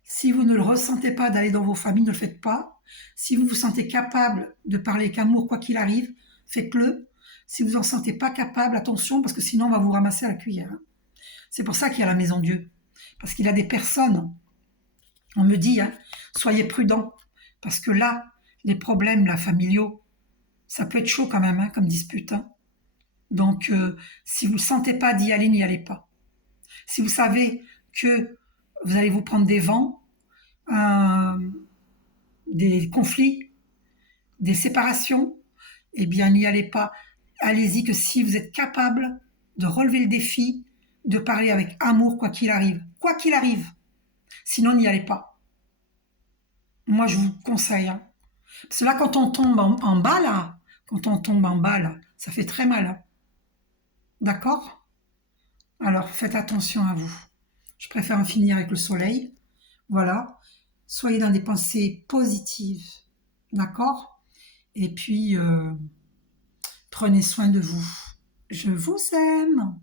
Si vous ne le ressentez pas d'aller dans vos familles, ne le faites pas. Si vous vous sentez capable de parler avec amour, quoi qu'il arrive, faites-le. Si vous n'en sentez pas capable, attention, parce que sinon on va vous ramasser à la cuillère. C'est pour ça qu'il y a la Maison Dieu. Parce qu'il y a des personnes, on me dit, hein, soyez prudents. Parce que là, les problèmes là, familiaux, ça peut être chaud quand même, hein, comme dispute. Hein. Donc, si vous ne sentez pas d'y aller, n'y allez pas. Si vous savez que vous allez vous prendre des vents, des conflits, des séparations, eh bien, n'y allez pas. Allez-y que si vous êtes capable de relever le défi, de parler avec amour, quoi qu'il arrive. Quoi qu'il arrive. Sinon, n'y allez pas. Moi, je vous conseille. Hein. Parce que là, quand on tombe en bas, là, ça fait très mal. Hein. D'accord? Alors, faites attention à vous. Je préfère en finir avec le soleil. Voilà. Soyez dans des pensées positives. D'accord? Et puis, prenez soin de vous. Je vous aime.